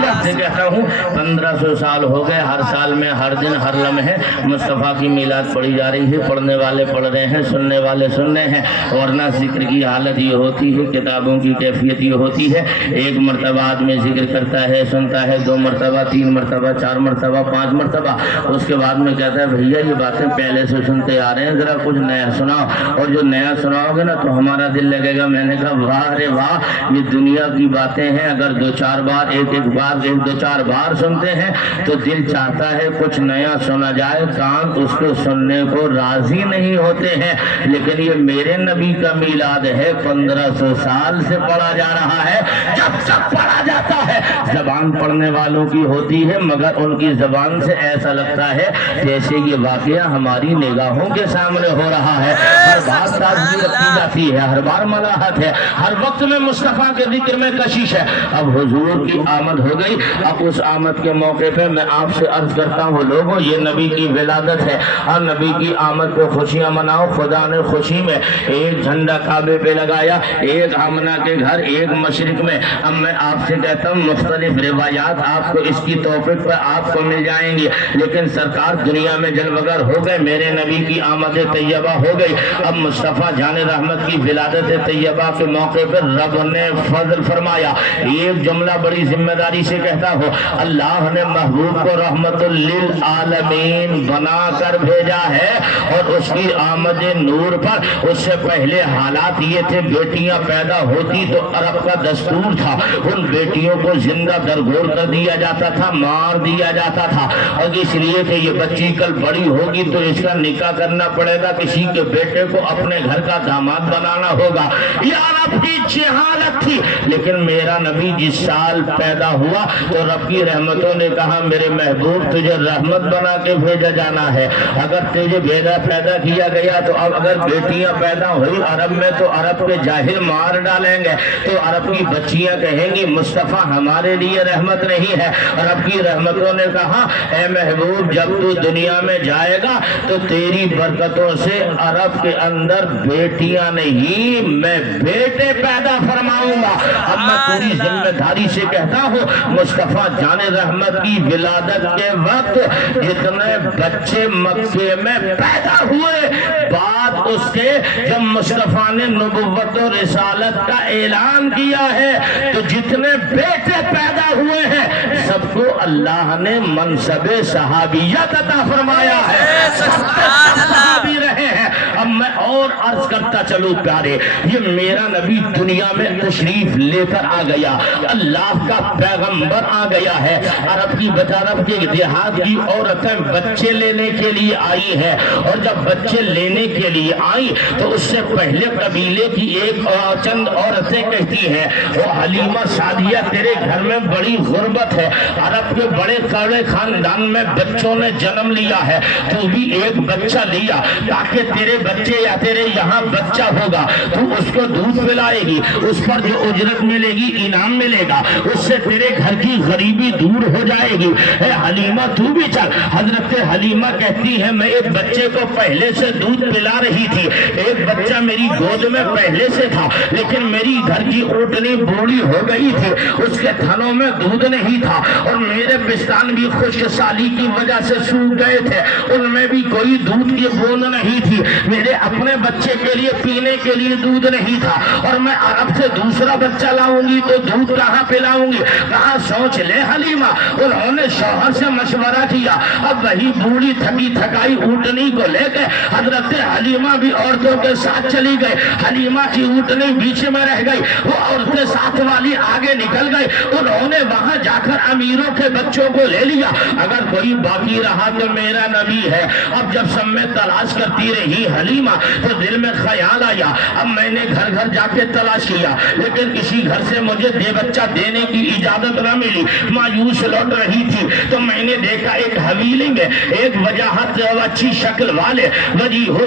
میں سے کہتا ہوں 1500 سال ہو گئے، ہر سال میں ہر دن ہر لمحے مصطفیٰ کی میلاد پڑھی جا رہی ہے، پڑھنے والے پڑھ رہے ہیں، سننے والے سن رہے ہیں، ورنہ ذکر کی حالت یہ ہوتی ہے، کتابوں کی کیفیت یہ ہوتی ہے، ایک مرتبہ آدمی ذکر کرتا ہے، سنتا ہے، 2 مرتبہ 3 مرتبہ 4 مرتبہ 5 مرتبہ، اس کے بعد میں کہتا ہے بھیا یہ باتیں پہلے سے سنتے آ رہے ہیں، ذرا کچھ نیا سناؤ، اور جو نیا سناؤ گے نا تو ہمارا دل لگے گا۔ میں نے کہا واہ رے واہ، یہ دنیا کی باتیں ہیں، اگر 2-4 بار ایک بار 2-4 بار سنتے ہیں تو دل چاہتا ہے کچھ نیا سنا جائے، کان اس کو سننے کو راضی نہیں ہوتے ہیں، لیکن یہ میرے نبی کا میلاد ہے، 1500 سال سے پڑھا جا رہا ہے، جب تک پڑھا جاتا ہے زبان پڑھنے والوں کی ہوتی ہے، مگر ان کی زبان سے ایسا لگتا ہے جیسے یہ واقعہ ہماری نگاہوں کے سامنے ہو رہا ہے، ہر بات تازگی رکھی جاتی ہے، ہر بار ملاحت ہے، ہر وقت میں مصطفیٰ کے ذکر میں کشش ہے۔ اب حضور کی آمد ہو گئی، اب اس آمد کے موقع پہ میں آپ سے عرض کرتا ہوں لوگوں، یہ نبی کی ولادت ہے، ہر نبی کی آمد پہ خوشیاں مناؤ۔ خدا نے خوشی میں ایک جھنڈا کعبے پہ لگایا، ایک آمنہ کے گھر، ایک مشرق میں۔ اب میں آپ سے کہتا ہوں مختلف روایات آپ کو اس کی توفیق پہ آپ کو مل جائیں گی، لیکن سرکار دنیا میں جلوگر ہو گئے، میرے نبی کی آمد طیبہ ہو گئی۔ اب مصطفیٰ جان رحمت کی ولادت طیبہ کے موقع پر رب نے فضل فرمایا۔ ایک جملہ بڑی ذمہ داری سے کہتا ہوں، اللہ نے محبوب کو رحمت للعالمین بنا کر بھیجا ہے، اور اس کی آمد نور پر اس سے پہلے حالات یہ تھے، بیٹیاں پیدا ہوتی تو عرب کا دستور تھا ان بیٹیوں کو زندہ درگور کر دیا جاتا تھا، مار دیا جاتا تھا، اور اس لیے کہ یہ بچی کل بڑی ہوگی تو اس کا نکاح کرنا پڑے گا، کسی کے بیٹے کو اپنے گھر کا داماد بنانا ہوگا، یہ عرب کی جہالت تھی۔ لیکن میرا نبی جس سال پیدا ہوا تو رب کی رحمتوں نے کہا میرے محبوب تجھے رحمت بنا کے بھیجا جانا ہے، اگر تجھے بیٹا پیدا کیا گیا تو اب اگر بیٹیاں پیدا ہوئی عرب میں تو عرب کے جاہل مار ڈالیں گے، تو عرب کی بچیاں کہیں گی مصطفیٰ ہمارے لیے رحمت نہیں ہے۔ رب کی رحمتوں نے کہا اے محبوب جب تو دنیا میں جائے گا تو تیری برکتوں سے عرب کے اندر بیٹیاں نہیں میں بیٹے پیدا فرماؤں گا۔ اب میں پوری ذمہ داری سے کہتا ہوں مصطفیٰ جان رحمت کی ولادت کے وقت جتنے بچے مکے میں پیدا ہوئے، بات اس کے جب مصطفیٰ نے نبوت و رسالت کا اعلان کیا ہے تو جتنے بیٹے پیدا ہوئے ہیں سب کو اللہ نے منصب صحابیت عطا فرمایا ہے، صحابی رہے ہیں۔ اب میں اور عرض کرتا چلوں پیارے، یہ میرا نبی دنیا میں تشریف لے کر آ گیا، اللہ کا پیغمبر آ گیا ہے، عرب کی بطرف کے دیہات کی عورتیں بچے لینے کے لیے آئی ہیں، اور جب بچے لینے کے لیے آئی تو اس سے پہلے قبیلے کی ایک چند عورتیں کہتی ہیں وہ حلیمہ سعدیہ تیرے گھر میں بڑی غربت ہے، عرب کے بڑے کڑے خاندان میں بچوں نے جنم لیا ہے، تو بھی ایک بچہ لیا تاکہ تیرے بچے یا تیرے یہاں بچہ ہوگا تو اس کو دودھ پلائے گی، اس پر جو اجرت ملے گی انعام ملے گا، اس سے تیرے گھر کی غریبی دور ہو جائے گی، اے حلیمہ تو بھی چل۔ حضرت حلیمہ کہتی ہے میں ایک بچے کو پہلے سے دودھ پلا رہی تھی، ایک بچہ میری گود میں پہلے سے تھا، لیکن میری گھر کی اونٹنی بوڑھی ہو گئی تھی، اس کے تھنوں میں دودھ نہیں تھا، اور میرے پستان بھی خشک سالی کی وجہ سے سوکھ گئے تھے، ان میں بھی کوئی دودھ کی بوند نہیں تھی، میرے اپنے بچے کے لیے پینے کے لیے دودھ نہیں تھا، اور میں عرب سے دوسرا بچہ لاؤں گی تو دودھ کہاں پلاؤں گی؟ کہاں سوچ لے حلیمہ۔ انہوں نے شوہر سے مشورہ کیا، اب وہی بوڑھی تھکی تھکائی اونٹنی کو لے کے حضرت حلیمہ بھی عورتوں کے ساتھ چلی گئی، حلیمہ کی اونٹنی بیچ میں رہ گئی، وہ عورتیں ساتھ والی آگے نکل گئی، انہوں نے وہاں جا کر امیروں کے بچوں کو لے لیا، اگر کوئی باقی رہا تو میرا نبی ہے۔ اب جب سب میں تلاش کرتی رہی حلیمہ تو تو دل میں خیال آیا، اب میں نے گھر گھر جا کے تلاش کیا لیکن کسی گھر سے مجھے بچہ دینے کی اجازت نہ ملی، مایوس لوٹ رہی تھی تو میں نے دیکھا ایک حویلی میں ایک وجاہت اچھی شکل والے وجیح و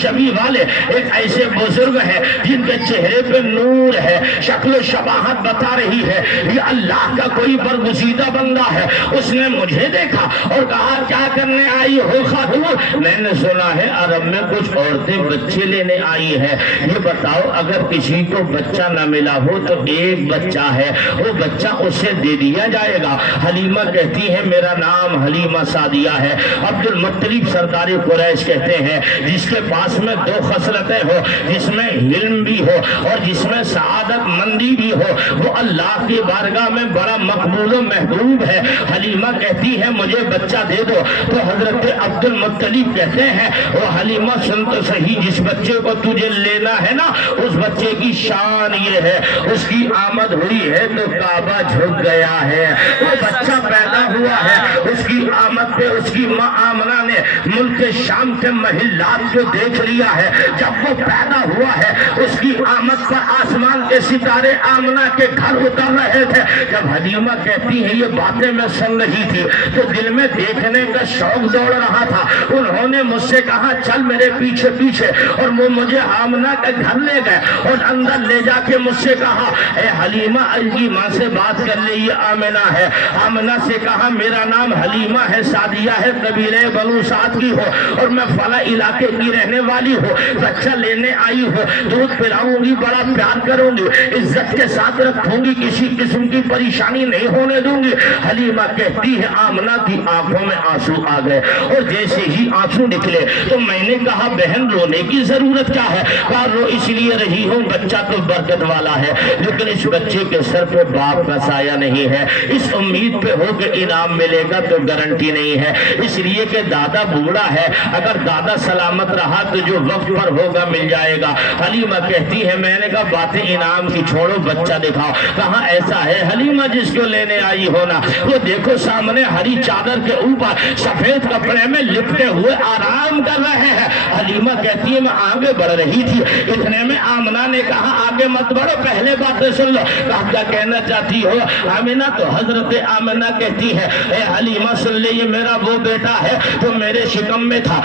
شبیہ والے ایک ایسے بزرگ ہیں جن کے چہرے پہ نور ہے، شکل و شباہت بتا رہی ہے یہ اللہ کا کوئی برگزیدہ بندہ ہے۔ اس نے مجھے دیکھا اور کہا کیا کرنے آئی ہو خاتون؟ میں نے سنا ہے عرب میں کچھ عورتیں بچے لینے آئی ہیں، یہ بتاؤ اگر کسی کو بچہ نہ ملا ہو تو ایک بچہ ہے وہ بچہ اسے دے دیا جائے گا۔ حلیمہ کہتی ہے میرا نام حلیمہ سعدیہ ہے۔ عبد المطلب سردار قریش کہتے ہیں جس کے پاس میں دو خصلتیں ہو، جس میں علم بھی ہو اور جس میں سعادت مندی بھی ہو، وہ اللہ کی بارگاہ میں بڑا مقبول و محبوب ہے۔ حلیمہ کہتی ہے مجھے بچہ دے دو تو حضرت عبد المطلب کہتے ہیں وہ حلیمہ سن تو صحیح، جس بچے کو تجھے لینا ہے نا اس بچے کی شان یہ ہے اس کی آمد ہوئی ہے تو کعبہ جھک گیا ہے، وہ بچہ پیدا ہوا ہے اس کی آمد پہ اس کی ماں آمنہ نے ملک شام کے محلات کو دیکھ لیا ہے، جب وہ پیدا ہوا ہے اس کی آمد پر آسمان کے ستارے آمنہ کے گھر اتر رہے تھے۔ جب حلیمہ کہتی ہے یہ باتیں میں سن رہی تھی تو دل میں دیکھنے کا شوق دوڑ رہا تھا۔ انہوں نے مجھ سے کہا چل میرے پیچھے پیچھے، اور وہ مجھے آمنہ کے گھر لے گئے اور اندر لے جا کے مجھ سے کہا اے حلیمہ کی ماں سے بات کر لے، یہ آمنہ ہے۔ آمنہ سے کہا میرا نام حلیمہ ہے، سعدیہ ہے، قبیلہ بنو سعد کی ہو اور میں فلاں علاقے کی رہنے والی ہوں، بچہ لینے آئی ہوں، دودھ پلاؤں گی، بڑا پیار کروں گی، عزت کے ساتھ رکھوں گی، کسی قسم کی پریشانی نہیں ہونے دوں گی۔ حلیمہ کہتی ہے آمنہ کی آنکھوں میں آنسو آ گئے اور جیسے ہی آنسو نکلے تو میں نے کہا بہن رونے کی ضرورت کیا ہے؟ کہا رو اس لیے رہی ہوں بچہ تو برکت والا ہے لیکن اس بچے کے سر پہ باپ کا سایہ نہیں ہے، اس امید پہ ہو کہ انعام ملے گا تو گارنٹی نہیں ہے، اس لیے کہ دادا بوڑھا ہے، اگر دادا سلامت رہا تو جو وقت پر ہوگا مل جائے گا۔ حلیمہ کہتی ہے میں نے کہا باتیں انعام کی چھوڑو بچہ دکھاؤ۔ کہاں ایسا ہے حلیمہ جس کو لینے آئی ہونا وہ دیکھو سامنے ہری چادر کے اوپر سفید کپڑے میں لپٹے ہوئے آرام کر رہے ہیں۔ حلیمہ کہتی ہے میں آگے بڑھ رہی تھی، اتنے میں آمنہ نے کہا آگے مت بڑھو پہلے باتیں سن لو۔ کہا کیا کہنا چاہتی ہو آمنہ؟ تو حضرت آمنہ کہتی ہے اے حلیمہ سن لے یہ میرا وہ بیٹا ہے تو میرے شکم میں تھا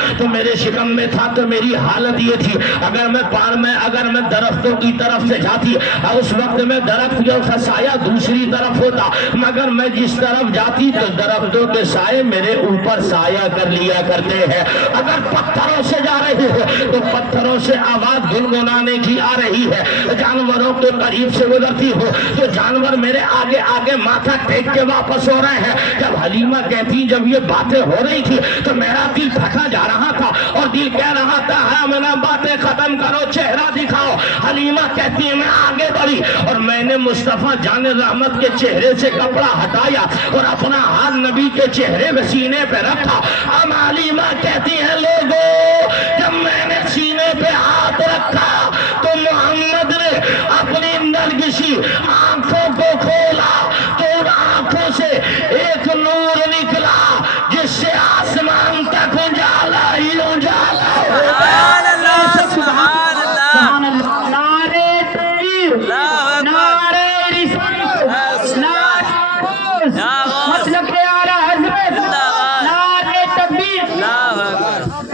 تو میری حالت یہ تھی اگر میں درختوں کی طرف سے جاتی اس وقت میں درخت کا سایہ دوسری طرف ہوتا، مگر میں جس طرف جاتی تو درختوں کے سائے میرے اوپر سایہ کر لیا کرتے ہیں، اگر پتھروں سے جا رہے ہو تو پتھروں سے آواز گنگنانے کی آ رہی ہے، جانوروں کے قریب سے گزرتی ہو تو جانور میرے آگے آگے ماتھا ٹیک کے واپس ہو رہے ہیں۔ جب حلیمہ کہتی جب یہ باتیں ہو رہی تھی تو میرا دل پھٹا جا رہا تھا اور دل کہہ رہا تھا آمنہ باتیں ختم کرو چہرہ دکھاؤ۔ حلیمہ کہتی ہے میں آگے بڑھی اور میں نے مصطفیٰ جان رحمت کے چہرے سے کپڑا ہٹایا اور اپنا ہاتھ نبی کے چہرے میں سینے پہ رکھا۔ اب حلیمہ کہتی ہے لوگوں جب میں نے سینے پہ ہاتھ رکھا تو محمد نے اپنی نرگسی آنکھوں کو کھولا تو ان آنکھوں سے ایک نور نکلا جس سے آسمان تک اجالا ہی اجالا سبحان اللہ سبحان اللہ سبحان اللہ، نعرہ تکبیر، اللہ اکبر، نعرہ رسالت، نعرہ مسلک اعلیٰ حضرت، نعرہ تکبیر۔ اللہ اکبر۔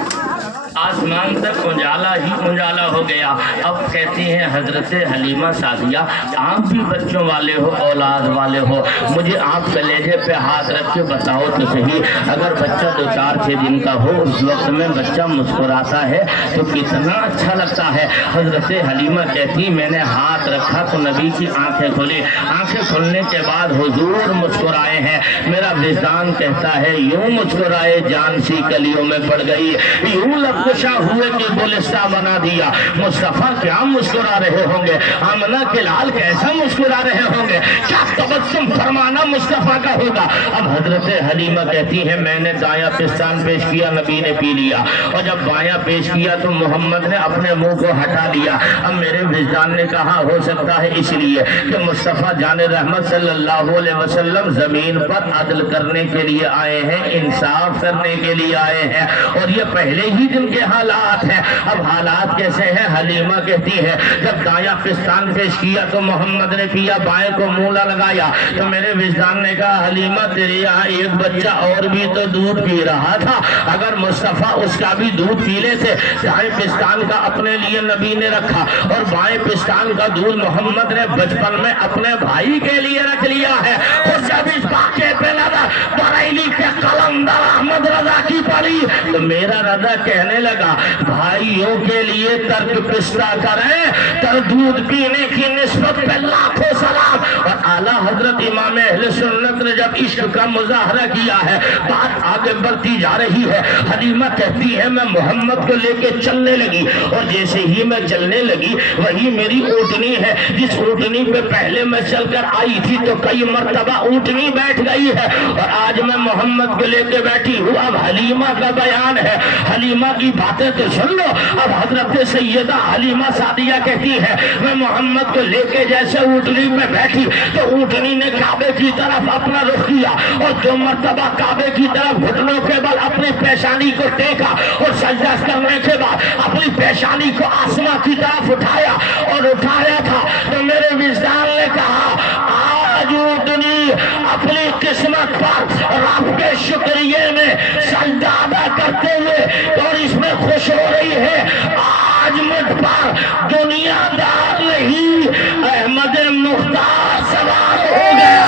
آسمان تک اجالا ہی اجالا ہو گیا۔ اب کہتی ہیں حضرت حلیمہ سعدیہ آپ بھی بچوں والے ہو اولاد والے ہو، مجھے آپ کلیجے پہ ہاتھ رکھ کے بتاؤ تو صحیح اگر بچہ 2-4-6 دن کا ہو اس وقت میں بچہ مسکراتا ہے تو کتنا اچھا لگتا ہے۔ حضرت حلیمہ کہتی میں نے ہاتھ رکھا تو نبی کی آنکھیں کھلی، آنکھیں کھلنے کے بعد حضور مسکرائے ہیں، میرا وجدان کہتا ہے یوں مسکرائے جان سی کلیوں میں پڑ گئی، یوں لب کشا ہوئے کہ گلستہ بنا دیا۔ مصطفیٰ کیا مسکرا رہے ہوں گے، آمنہ کے لال کیسا مسکرا رہے ہوں گے، کیا تبسم فرمانا مصطفیٰ کا ہوگا۔ اب حضرت حلیمہ کہتی ہے میں نے دایاں پستان پیش کیا، نبی نے پی لیا، اور جب بایاں پیش کیا تو محمد نے اپنے منہ کو ہٹا لیا۔ اب میرے وجدان نے کہا ہو سکتا ہے اس لیے کہ مصطفیٰ جان رحمت صلی اللہ علیہ وسلم زمین پر عدل کرنے کے لیے آئے ہیں، انصاف کرنے کے لیے آئے ہیں، اور یہ پہلے ہی دن کے حال حالات ہیں. اب حالات کیسے ہیں؟ حلیمہ کہتی ہے جب دایاں پستان پیش کیا تو محمد نے پیا، بائیں کو مولا لگایا تو میرے وجدان نے کہا حلیمہ تیرے یہاں ایک بچہ اور بھی تو دودھ پی رہا تھا، اگر مصطفیٰ اس کا بھی دودھ پی لیتے. دائیں پستان کا اپنے لیے نبی نے رکھا اور بائیں پستان کا دودھ محمد نے بچپن میں اپنے بھائی کے لیے رکھ لیا ہے. اور جب اس واقعے پہ نظر بریلی کے قلندر احمد رضا کی پڑی تو میرا رضا کہنے لگا بھائیوں کے لیے ترک پستہ کریں، تر دودھ پینے کی نسبت پہ لاکھوں سلام. اور اعلیٰ حضرت امام اہل سنت نے جب عشق کا مظاہرہ کیا ہے، بات آگے بڑھتی جا رہی ہے. حلیمہ کہتی ہے میں محمد کو لے کے چلنے لگی اور جیسے ہی میں چلنے لگی وہی میری اونٹنی ہے جس اونٹنی پہ پہلے میں چل کر آئی تھی تو کئی مرتبہ اونٹنی بیٹھ گئی ہے اور آج میں محمد کو لے کے بیٹھی ہوں. اب حلیمہ کا بیان ہے، حلیمہ کی باتیں تو سن لو. اب حضرت سیدہ حلیمہ سعدیہ کہتی ہے میں محمد کو لے کے جیسے اونٹنی میں بیٹھی تو اونٹنی نے کعبے کی طرف اپنا رخ کیا اور 2 مرتبہ کعبے کی طرف گھٹنوں کے بل اپنی پیشانی کو ٹیکا اور سجدہ کرنے کے بعد اپنی پیشانی کو آسمان کی طرف اٹھایا اور اٹھایا تھا تو میرے وجدان نے کہا آج اونٹنی اپنی قسمت پر رب کے شکریہ میں سجدہ ادا کرتے ہوئے اور اس میں خوش ہو رہی ہے آج مجھ پر دنیا دار نہیں احمد مختار سوار ہو گیا.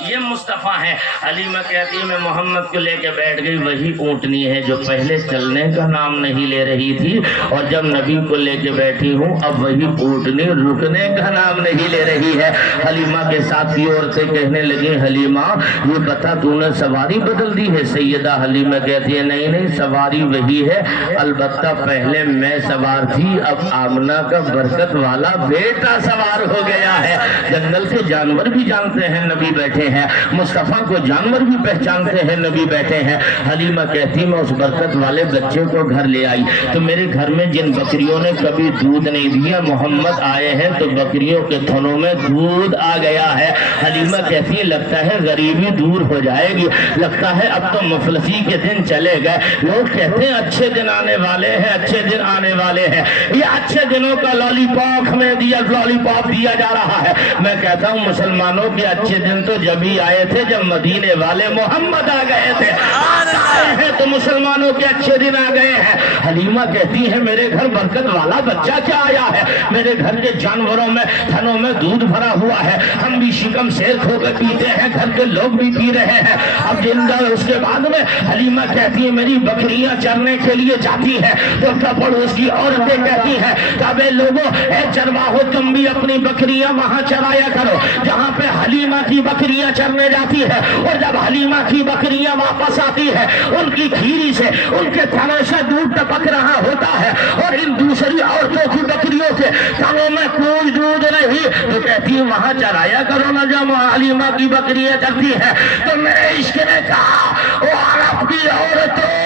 یہ مصطفیٰ ہے. حلیمہ کہتی ہے میں محمد کو لے کے بیٹھ گئی، وہی اونٹنی ہے جو پہلے چلنے کا نام نہیں لے رہی تھی اور جب نبی کو لے کے بیٹھی ہوں اب وہی اونٹنی رکنے کا نام نہیں لے رہی ہے. حلیمہ کے ساتھ کی عورتیں کہنے لگی حلیمہ یہ بتا تو نے سواری بدل دی ہے؟ سیدہ حلیمہ کہتی ہے نہیں نہیں سواری وہی ہے، البتہ پہلے میں سوار تھی اب آمنہ کا برکت والا بیٹا سوار ہو گیا ہے. جنگل کے جانور بھی جانتے ہیں نبی بیٹھے ہیں، مصطفیٰ کو جانور بھی پہچانتے ہیں نبی بیٹھے ہیں. حلیمہ کہتی میں اس برکت والے بچے کو گھر لے آئی تو میرے گھر میں جن بکریوں نے کبھی دودھ نہیں دیا محمد آئے ہیں تو بکریوں کے تھنوں میں دودھ آ گیا ہے. حلیمہ کہتی ہے لگتا ہے غریبی دور ہو جائے گی، لگتا ہے اب تو مفلسی کے دن چلے گئے. لوگ کہتے ہیں اچھے دن آنے والے ہیں، اچھے دن آنے والے ہیں. یہ اچھے دنوں کا لالی پاپ ہمیں لالی پاپ دیا جا رہا ہے. میں کہتا ہوں مسلمانوں کے اچھے دن تو جب ہی آئے تھے جب مدینے والے محمد آ گئے تھے. آئے ہیں تو مسلمانوں کے اچھے دن آ گئے ہیں. حلیمہ کہتی ہے میرے گھر برکت والا بچہ کیا آیا ہے، میرے گھر کے جانوروں میں تھنوں میں دودھ بھرا ہوا ہے، ہم بھی شکم سیر کھو کے پیتے ہیں، گھر کے لوگ بھی پی رہے ہیں. اب زندہ اس کے بعد میں حلیمہ کہتی ہے میری بکریاں چرنے کے لیے جاتی ہے تو پڑوس کی عورتیں کہتی ہیں تبے لوگوں اے چرواہو تم بھی اپنی بکریاں وہاں چرایا کرو جہاں پہ حلیمہ کی بکریاں چرنے جاتی ہے. اور جب حلیمہ کی بکریاں واپس آتی ہے ان کی کھیری سے ان کے تھنوں سے دودھ ٹپک رہا ہوتا ہے اور ان دوسری عورتوں کی بکریوں کے تھنوں میں کوئی دودھ نہیں تو کہتی ہے وہاں چرایا کرو نا جب حلیمہ کی بکریاں چرتی ہے. تو میرے عشق نے کہا وہ عرب کی عورتوں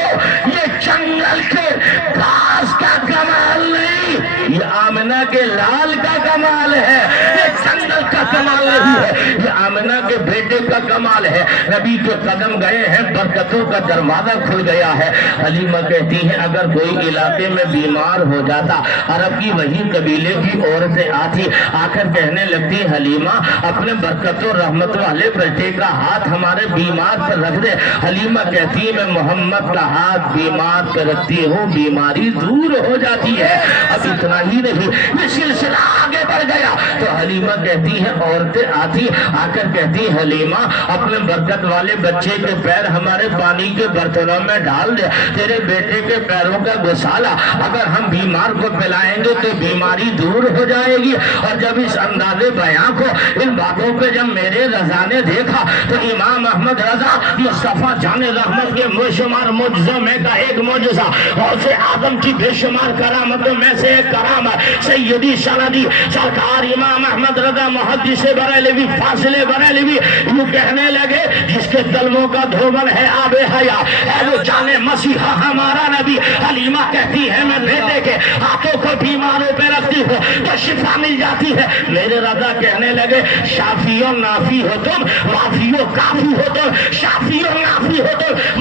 یہ جنگل کے گھاس کا کمال نہیں، یہ آمنہ کے لال کا کمال ہے، یہ جنگل کا کمال نہیں ہے، یہ آمنہ کے بیٹے کا کمال ہے. نبی کے قدم گئے ہیں برکتوں کا دروازہ کھل گیا ہے. حلیمہ کہتی ہے اگر کوئی علاقے میں بیمار ہو جاتا عرب کی وہی قبیلے کی عورتیں آتی آ کر کہنے لگتی حلیمہ اپنے برکت و رحمت والے بیٹے کا ہاتھ ہمارے بیمار پر رکھ دے. حلیمہ کہتی ہے میں محمد کا ہاتھ بیمار پر رکھتی ہوں بیماری دور ہو جاتی ہے. اب اتنا ہی نہیں یہ سلسلہ آگے بڑھ گیا تو حلیمہ کہتی ہے عورتیں آتی آ کر کہتی حلیمہ اپنے برکت والے بچے کے پیر ہمارے پانی کے برتنوں میں ڈال دے، تیرے بیٹے کے پیروں کا گسالہ اگر ہم بیمار کو پلائیں گے تو بیماری دور ہو جائے گی. اور جب اس انداز بیاں کو ان باتوں کو جب میرے رضا نے دیکھا تو امام احمد رضا مصطفیٰ جان رحمت کے بے شمار معجزوں میں کا ایک معجزہ غوث آدم کی بے شمار کرامتوں میں سے ایک کرامت سیدی سندی سرکار امام احمد رضا محدث بریلوی فاضل بریلوی یوں کہنے لگے جس کے دلوں کا دھوبن ہے آب حیا ہے وہ جانے مسیحا ہمارا نبی. حلیمہ کہتی ہے میں بیٹے کے ہاتھوں کو بیماروں پہ رکھتی ہوں تو شفا مل جاتی ہے. میرے رضا کہنے لگے شافی و نافی ہو تم، معافی و کافی ہو تم، شافی و نافی ہو تم،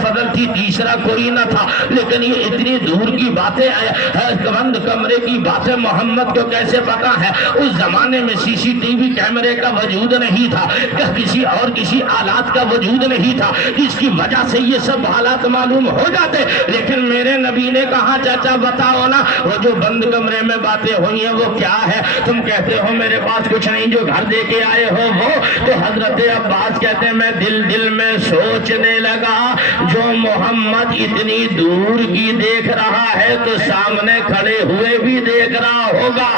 فضل تھی، تیسرا کوئی نہ تھا، لیکن یہ اتنی دور کی باتیں، بند کمرے کی باتیں محمد کو کیسے پتا ہے؟ اس زمانے میں سی سی ٹی وی کیمرے کا وجود نہیں تھا، کسی اور کسی آلات کا وجود نہیں تھا، جس کی وجہ سے یہ سب حالات معلوم ہو جاتے، لیکن میرے نبی نے کہا چاچا بتاؤ نا وہ جو بند کمرے میں باتیں ہوئی ہیں وہ کیا ہے؟ تم کہتے ہو میرے پاس کچھ نہیں، جو گھر دے کے آئے ہو وہ، تو حضرت عباس کہتے ہیں میں دل میں سوچنے لگا جو محمد اتنی دور کی دیکھ رہا ہے تو سامنے کھڑے ہوئے بھی دیکھ رہا ہوگا،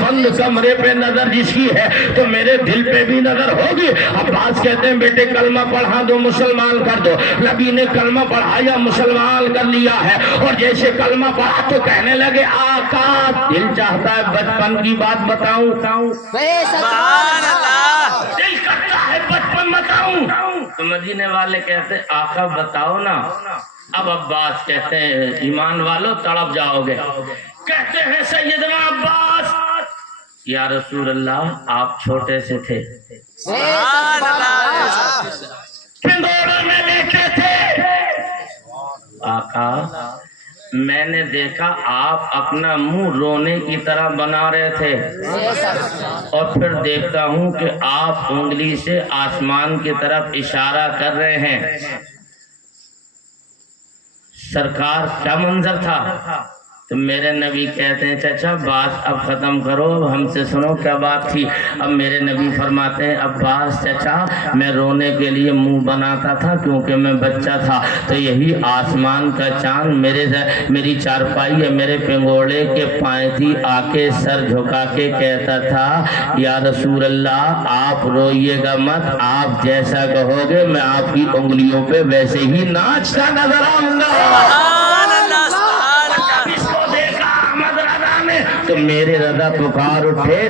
بند کمرے پہ نظر جس کی ہے تو میرے دل پہ بھی نظر ہوگی۔ عباس کہتے ہیں بیٹے کلمہ پڑھا دو، مسلمان کر دو۔ نبی نے کلمہ پڑھایا، مسلمان کر لیا ہے، اور جیسے کلمہ پڑھا تو کہنے لگے آقا دل چاہتا ہے بچپن کی بات بتاؤں، سبحان اللہ، دل کرتا ہے بچپن بتاؤں، تو مدینے والے کہتے آقا بتاؤ نا۔ اب عباس کہتے ہیں ایمان والو تڑپ جاؤ گے، کہتے ہیں سیدنا عباس یا رسول اللہ آپ چھوٹے سے تھے، سبحان اللہ، پنگوڑے میں دیکھے تھے، آقا میں نے دیکھا آپ اپنا منہ رونے کی طرح بنا رہے تھے، اور پھر دیکھتا ہوں کہ آپ انگلی سے آسمان کی طرف اشارہ کر رہے ہیں، سرکار کیا منظر تھا؟ تو میرے نبی کہتے ہیں چچا بات اب ختم کرو، ہم سے سنو کیا بات تھی۔ اب میرے نبی فرماتے ہیں عباس چچا میں رونے کے لیے منہ بناتا تھا کیونکہ میں بچہ تھا، تو یہی آسمان کا چاند میری چارپائی ہے میرے پنگوڑے کے پائیں تھی، آ کے سر جھکا کے کہتا تھا یا رسول اللہ آپ روئیے گا مت، آپ جیسا کہو گے میں آپ کی انگلیوں پہ ویسے ہی ناچتا نظر آؤں گا۔ سبحان اللہ، سبحان اللہ، اس کو دیکھا احمد رضا نے تو میرے رضا پکار اٹھے،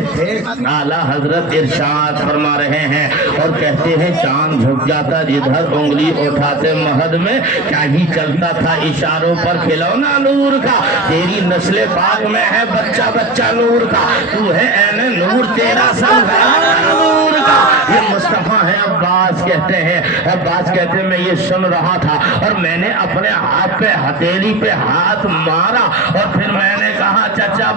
اعلیٰ حضرت ارشاد فرما رہے ہیں اور کہتے ہیں چاند جھک جاتا جدھر انگلی اٹھاتے مہد میں کیا ہی چلتا تھا اشاروں پر کھلونا نور کا، تیری نسل پاک میں ہے بچہ بچہ نور کا، تو ہے این نور تیرا سنگھانا نور کا۔ یہ مصطفیٰ ہے عباس کہتے ہیں، عباس کہتے ہیں میں یہ سن رہا تھا اور میں نے اپنے ہاتھ پہ ہتھیلی پہ ہاتھ مارا اور پھر میں نے کہا چچا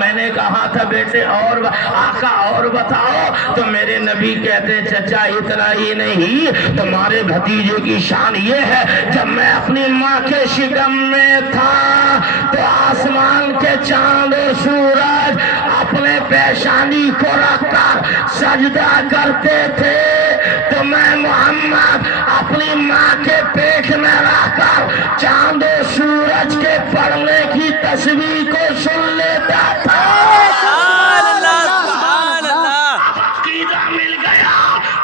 میں نے کہا تھا بیٹے اور آقا اور بتاؤ، تو میرے نبی کہتے ہیں چچا اتنا ہی نہیں تمہارے بھتیجے کی شان یہ ہے جب میں اپنی ماں کے شکم میں تھا تو آسمان کے چاند اور سورج اپنے پیشانی کو رکھ کر سجدہ کرتے تھے، تو میں محمد اپنی ماں کے پیٹ میں رکھ کر چاند و سورج کے پڑھنے کی تصویر کو سن لیتا تھا۔ سبحان اللہ، سبحان اللہ، عقیدہ مل گیا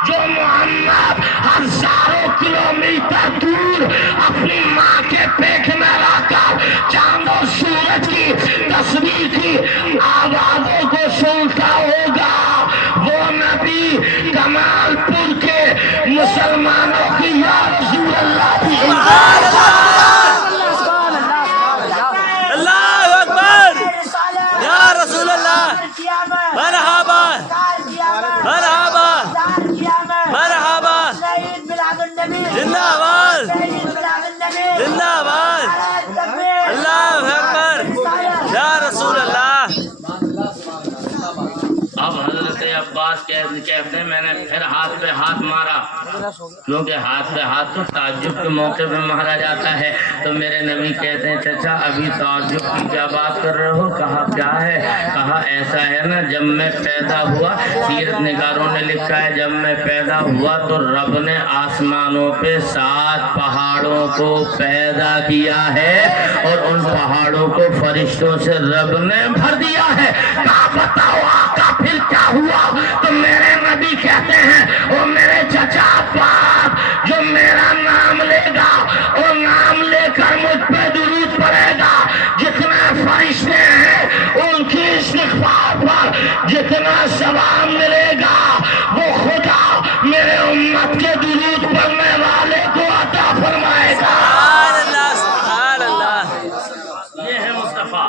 جو محمد ہزاروں کلومیٹر دور اپنی ماں کے پیٹ میں رکھ کر چاند و سورج کی تصویر کی آوازوں کو سنتا ہوگا، وہ نبی کمال پور کے مسلمانوں کی یا رسول اللہ کی اللہ اکبر، یا رسول اللہ، مرحبا مرحبا مرحبا، زندہ باد زندہ باد، اللہ اکبر، یا رسول اللہ۔ اب حضرت عباس کہتے ہیں میں نے پھر ہاتھ پہ ہاتھ مارا کیونکہ ہاتھ پہ ہاتھ تو تعجب کے موقع پہ مارا جاتا ہے، تو میرے نبی کہتے ہیں چچا ابھی تعجب کی کیا بات کر رہے ہو؟ کہا کیا ہے؟ کہا ایسا ہے نا جب میں پیدا ہوا، سیرت نگاروں نے لکھا ہے جب میں پیدا ہوا تو رب نے آسمانوں پہ 7 پہاڑوں کو پیدا کیا ہے اور ان پہاڑوں کو فرشتوں سے رب نے بھر دیا ہے۔ کہا بتاؤ آقا پھر کیا ہوا؟ تو میرے نبی کہتے ہیں وہ میرے چچا پاک جو میرا نام لے گا وہ نام لے کر مجھ پہ درود پڑے گا، جتنے فرشتے ہیں ان کی استغفار پر جتنا ثواب ملے گا وہ خدا میرے امت کے درود پڑھنے والے کو عطا فرمائے گا۔ سبحان اللہ، سبحان اللہ، یہ ہے مصطفیٰ۔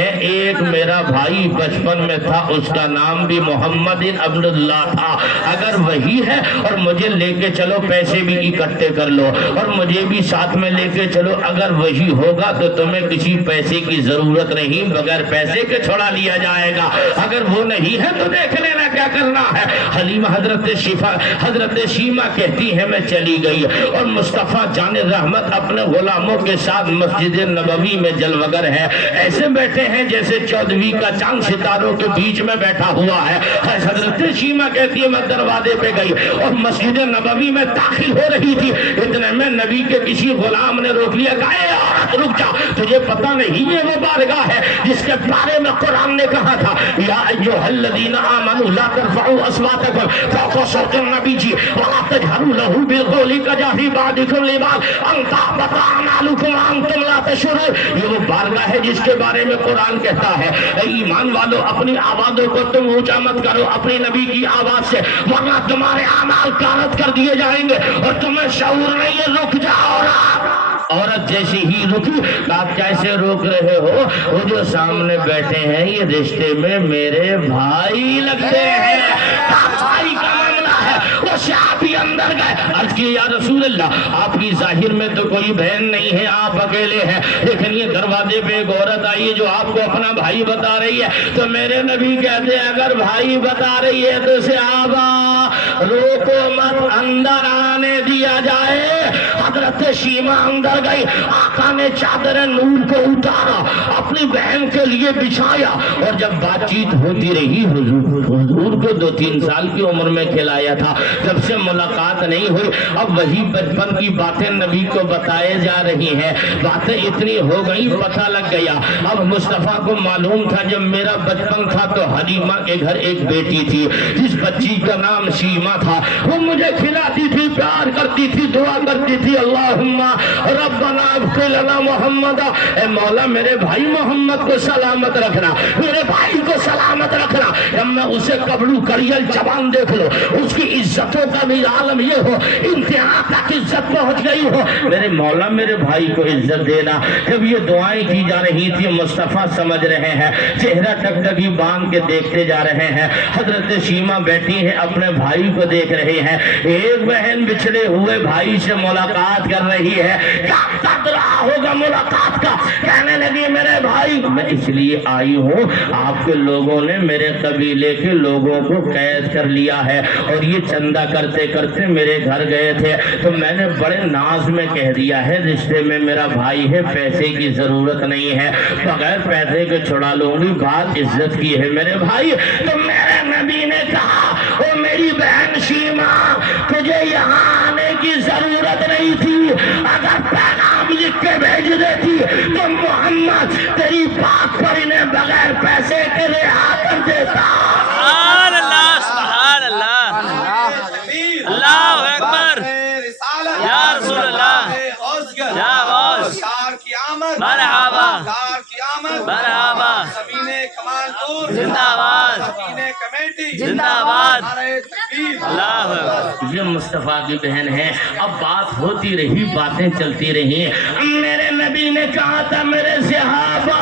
ہیں ایک میرا بھائی بچپن میں تھا، اس کا نام بھی محمد عبداللہ تھا، اگر وہی ہے اور مجھے لے کے چلو، پیسے بھی اکٹھے کر لو اور مجھے بھی ساتھ میں لے کے چلو، اگر وہی ہوگا تو تمہیں کسی پیسے کی ضرورت نہیں، بغیر پیسے کے چھوڑا لیا جائے گا، اگر وہ نہیں ہے تو دیکھ لینا کیا کرنا ہے۔ حلیمہ حضرت شیمہ کہتی ہے میں چلی گئی اور مصطفیٰ جان رحمت اپنے غلاموں کے ساتھ مسجد نبوی میں جلوگر ہے، ایسے بیٹھے ہیں جیسے 14ویں کا چاند ستاروں کے بیچ میں بیٹھا ہوا ہے۔ حضرت شیمہ کہتی ہے میں دروازے پہ گئی اور مسجد نبوی میں داخل ہو رہی تھی، اتنے میں نبی کے کسی غلام نے روک لیا، کہا اے عورت رک جا، تجھے پتہ نہیں یہ وہ بارگاہ ہے جس کے بارے میں قرآن نے کہا تھا یا ایھا الذین آمنوا لا ترفعوا اصواتکم فوق صوت النبی ولا تجهروا له بالقول كجهر بعضکم لبعض ان تحبط اعمالکم وانتم لا تشعرون، یہ وہ بارگاہ ہے جس کے بارے میں قرآن کہتا ہے اے ایمان والو اپنی آوازوں کو تم اونچا مت کرو اپنے نبی کی آواز سے، ورنہ تمہارے اعمال غارت کر دیے جائیں گے اور تمہیں شعور نہیں ہے۔ رک جاؤ۔ عورت جیسے ہی رکی، آپ کیسے روک رہے ہو؟ وہ جو سامنے بیٹھے ہیں یہ رشتے میں میرے بھائی لگتے ہیں، بھائی کا معاملہ ہے۔ وہ صحابی اندر گئے، عرض کی یا رسول اللہ آپ کی ظاہر میں تو کوئی بہن نہیں ہے، آپ اکیلے ہیں، لیکن یہ دروازے پہ ایک عورت آئی ہے جو آپ کو اپنا بھائی بتا رہی ہے، تو میرے نبی کہتے ہیں اگر بھائی بتا رہی ہے تو صحابہ روکو مت، اندر آنے دیا جائے۔ حضرت شیمہ اندر گئی، آقا نے چادر نور کو اتارا، اپنی بہن کے لیے بچھایا، اور جب بات چیت ہوتی رہی حضور کو 2-3 سال کی عمر میں کھلایا تھا، جب سے ملاقات نہیں ہوئی، اب وہی بچپن کی باتیں نبی کو بتائے جا رہی ہیں، باتیں اتنی ہو گئی پتہ لگ گیا۔ اب مصطفیٰ کو معلوم تھا جب میرا بچپن تھا تو حلیمہ کے گھر ایک بیٹی تھی جس بچی کا نام شیمہ تھا، وہ مجھے کھلاتی تھی، پیار کرتی تھی، دعا کرتی تھی اللہم ربنا اغفر لنا محمد، اے مولا میرے بھائی محمد کو سلامت رکھنا، میرے بھائی کو سلامت رکھنا، جب میں اسے کبڑو کریل زبان دیکھ لو، اس کی عزتوں کا بھی عالم یہ ہو، انتہا تک عزت پہنچ گئی ہو، میرے مولا میرے بھائی کو عزت دینا۔ جب یہ دعائیں کی جا رہی تھی مصطفیٰ سمجھ رہے ہیں، چہرہ ٹکٹکی باندھ کے دیکھتے جا رہے ہیں، حضرت شیمہ بیٹھی ہیں اپنے بھائی کو دیکھ رہے ہیں، ایک بہن بچھڑے ہوئے بھائی سے ملاقات کر رہی ہے، کیا تک رہا ہوگا ملاقات کا، کہنے لگی میرے بھائی میں اس لیے آئی ہوں آپ کے لوگوں نے میرے قبیلے کے لوگوں کو قید کر لیا ہے اور یہ چندہ کرتے کرتے میرے گھر گئے تھے، تو میں نے بڑے ناز میں کہہ دیا ہے رشتے میں میرا بھائی ہے، پیسے کی ضرورت نہیں ہے، بغیر پیسے کے چھڑا لوں گی، بات عزت کی ہے میرے بھائی۔ تو میرے نبی نے کہا او میری بہن شیمہ تجھے یہاں آنے کی ضرورت نہیں تھی، اگر پیغام لکھ کے بھیج دیتی تو محمد تیری بات پر انہیں بغیر پیسے کے رہا کر دیتا۔ سبحان اللہ، سبحان اللہ، تکبیر، اللہ اکبر، رسالت، یا رسول اللہ، غوث، یا غوث، دار کی آمد، مرحبا، دار کی آمد، مرحبا، زمین کمال پور زندہ باد، زمین کمیٹی زندہ باد، نعرہ تکبیر، اللہ اکبر۔ یہ مصطفیٰ کی بہن ہے۔ اب بات ہوتی رہی، باتیں چلتی رہی، میرے نبی نے کہا تھا میرے صحابہ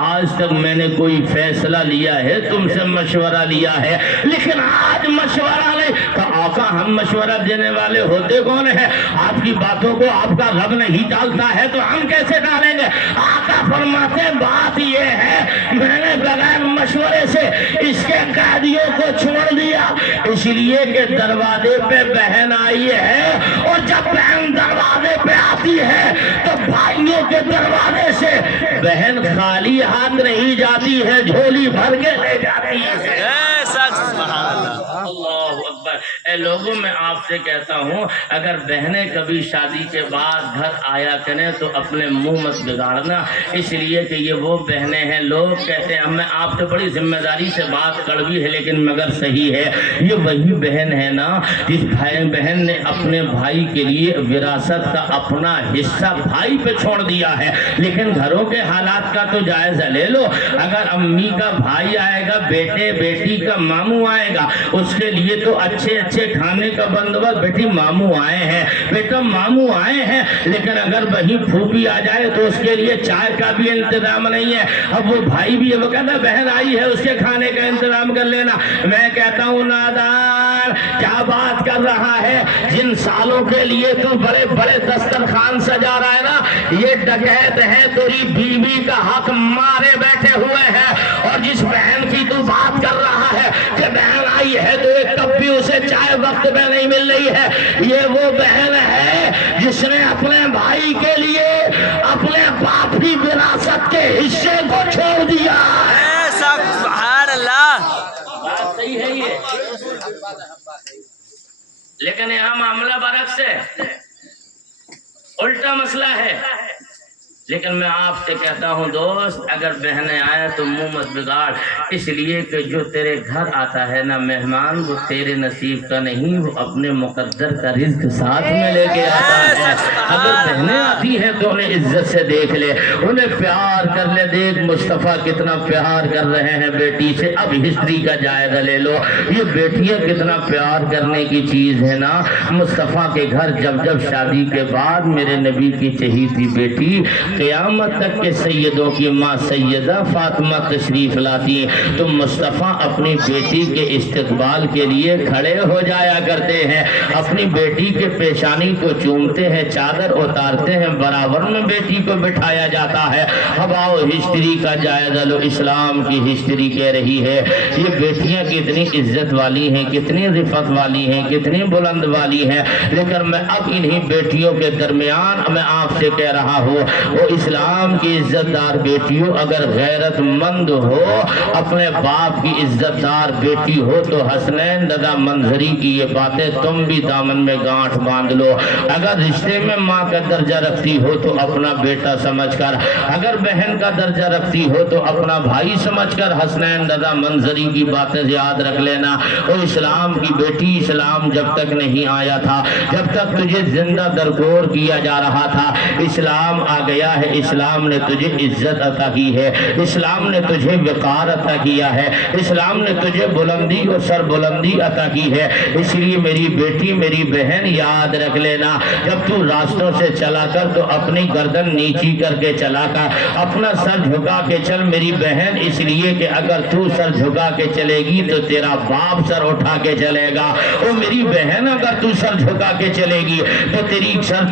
آج تک میں نے کوئی فیصلہ لیا ہے تم سے مشورہ لیا ہے، لیکن آج مشورہ نہیں، کہ آقا ہم مشورہ دینے والے ہوتے کون ہیں؟ آپ کی باتوں کو آپ کا رب نہیں ڈالتا ہے تو ہم کیسے ڈالیں گے؟ آقا فرماتے بات یہ ہے میں نے بغیر مشورے سے اس کے قیدیوں کو چھوڑ دیا، اس لیے کہ دروازے پہ بہن آئی ہے، اور جب بہن دروازے پہ آتی ہے تو بھائیوں کے دروازے سے بہن خالی ہاتھ نہیں جاتی ہے، جھولی بھر کے لے جاتی ہے۔ اے سچ، سبحان اللہ، اللہ اکبر۔ اے لوگوں میں آپ سے کہتا ہوں اگر بہنیں کبھی شادی کے بعد گھر آیا کریں تو اپنے منہ مت بگاڑنا، اس لیے کہ یہ وہ بہنیں ہیں، لوگ کہتے ہیں میں آپ سے بڑی ذمہ داری سے بات کڑوی ہے لیکن مگر صحیح ہے، یہ وہی بہن ہے نا جس بہن نے اپنے بھائی کے لیے وراثت کا اپنا حصہ بھائی پہ چھوڑ دیا ہے، لیکن گھروں کے حالات کا تو جائزہ لے لو، اگر امی کا بھائی آئے گا، بیٹے بیٹی کا ماموں آئے گا، اس کے لیے تو اچھے اچھے کھانے کا بندوبست، بیٹی ماموں آئے ہیں، بیٹا ماموں آئے ہیں، لیکن اگر وہی پھوپھی آ جائے تو اس کے لیے چائے کا بھی انتظام نہیں ہے۔ اب وہ بھائی بھی ہے، وہ کہتا ہے بہن آئی ہے اس کے کھانے کا انتظام کر لینا۔ میں کہتا ہوں نادان کیا بات کر رہا ہے، جن سالوں کے لیے تو بڑے بڑے دسترخوان سجا رہا ہے نا، یہ ڈکیت ہے، تیری بیوی کا حق مارے بیٹھے ہوئے ہیں۔ اور جس بہن کی تو بات کر رہا ہے کہ بہن آئی ہے تو ایک کپ بھی اسے چائے وقت میں نہیں مل رہی ہے، یہ وہ بہن ہے جس نے اپنے بھائی کے لیے اپنے باپ کی وراثت کے حصے کو چھوڑ دیا۔ ایسا سبحان اللہ، بات صحیح ہے یہ، لیکن یہاں معاملہ برعکس ہے، الٹا مسئلہ ہے۔ لیکن میں آپ سے کہتا ہوں دوست، اگر بہنیں آئے تو منہ مت بگاڑ، اس لیے کہ جو تیرے گھر آتا ہے نا مہمان، وہ تیرے نصیب کا نہیں، وہ اپنے مقدر کا رزق ساتھ میں لے کے آتا ہے۔ اگر بہنیں آتی ہیں تو انہیں عزت سے دیکھ لے، انہیں پیار کر لے۔ دیکھ مصطفیٰ کتنا پیار کر رہے ہیں بیٹی سے، اب ہسٹری کا جائزہ لے لو، یہ بیٹیاں کتنا پیار کرنے کی چیز ہے نا۔ مصطفیٰ کے گھر جب جب شادی کے بعد میرے نبی کی چہیتی بیٹی قیامت تک کے سیدوں کی ماں سیدہ فاطمہ تشریف لاتی تو مصطفیٰ اپنی بیٹی کے استقبال کے لیے کھڑے ہو جایا کرتے ہیں، اپنی بیٹی کے پیشانی کو چومتے ہیں، چادر اتارتے ہیں، برابر میں بیٹی کو بٹھایا جاتا ہے۔ اب آؤ ہسٹری کا جائزہ لو، اسلام کی ہسٹری کہہ رہی ہے یہ بیٹیاں کتنی عزت والی ہیں، کتنی رفت والی ہیں، کتنی بلند والی ہیں۔ لیکن میں اب انہی بیٹیوں کے درمیان میں آپ سے کہہ رہا ہوں، وہ اسلام کی عزت دار بیٹیوں، اگر غیرت مند ہو، اپنے باپ کی عزت دار بیٹی ہو تو حسنین رضا منظری کی یہ باتیں تم بھی دامن میں گانٹھ باندھ لو۔ اگر رشتے میں ماں کا درجہ رکھتی ہو تو اپنا بیٹا سمجھ کر، اگر بہن کا درجہ رکھتی ہو تو اپنا بھائی سمجھ کر حسنین رضا منظری کی باتیں یاد رکھ لینا۔ وہ اسلام کی بیٹی، اسلام جب تک نہیں آیا تھا، جب تک تجھے زندہ درگور کیا جا رہا تھا، اسلام آ گیا ہے، اسلام نے تجھے عزت عطا کی ہے، اسلام نے تجھے وقار عطا کیا ہے، اسلام نے تجھے بلندی اور سر بلندی عطا کی ہے۔ اس لیے میری بیٹی، میری بہن یاد رکھ لینا، جب تو راستوں سے چلا کر تو اپنی گردن نیچی کر کے چلا کر، اپنا سر جھکا کے چل میری بہن، اس لیے کہ اگر تو سر جھکا کے چلے گی تو تیرا باپ سر اٹھا کے چلے گا۔ اور میری بہن اگر تو سر جھکا کے چلے گی تو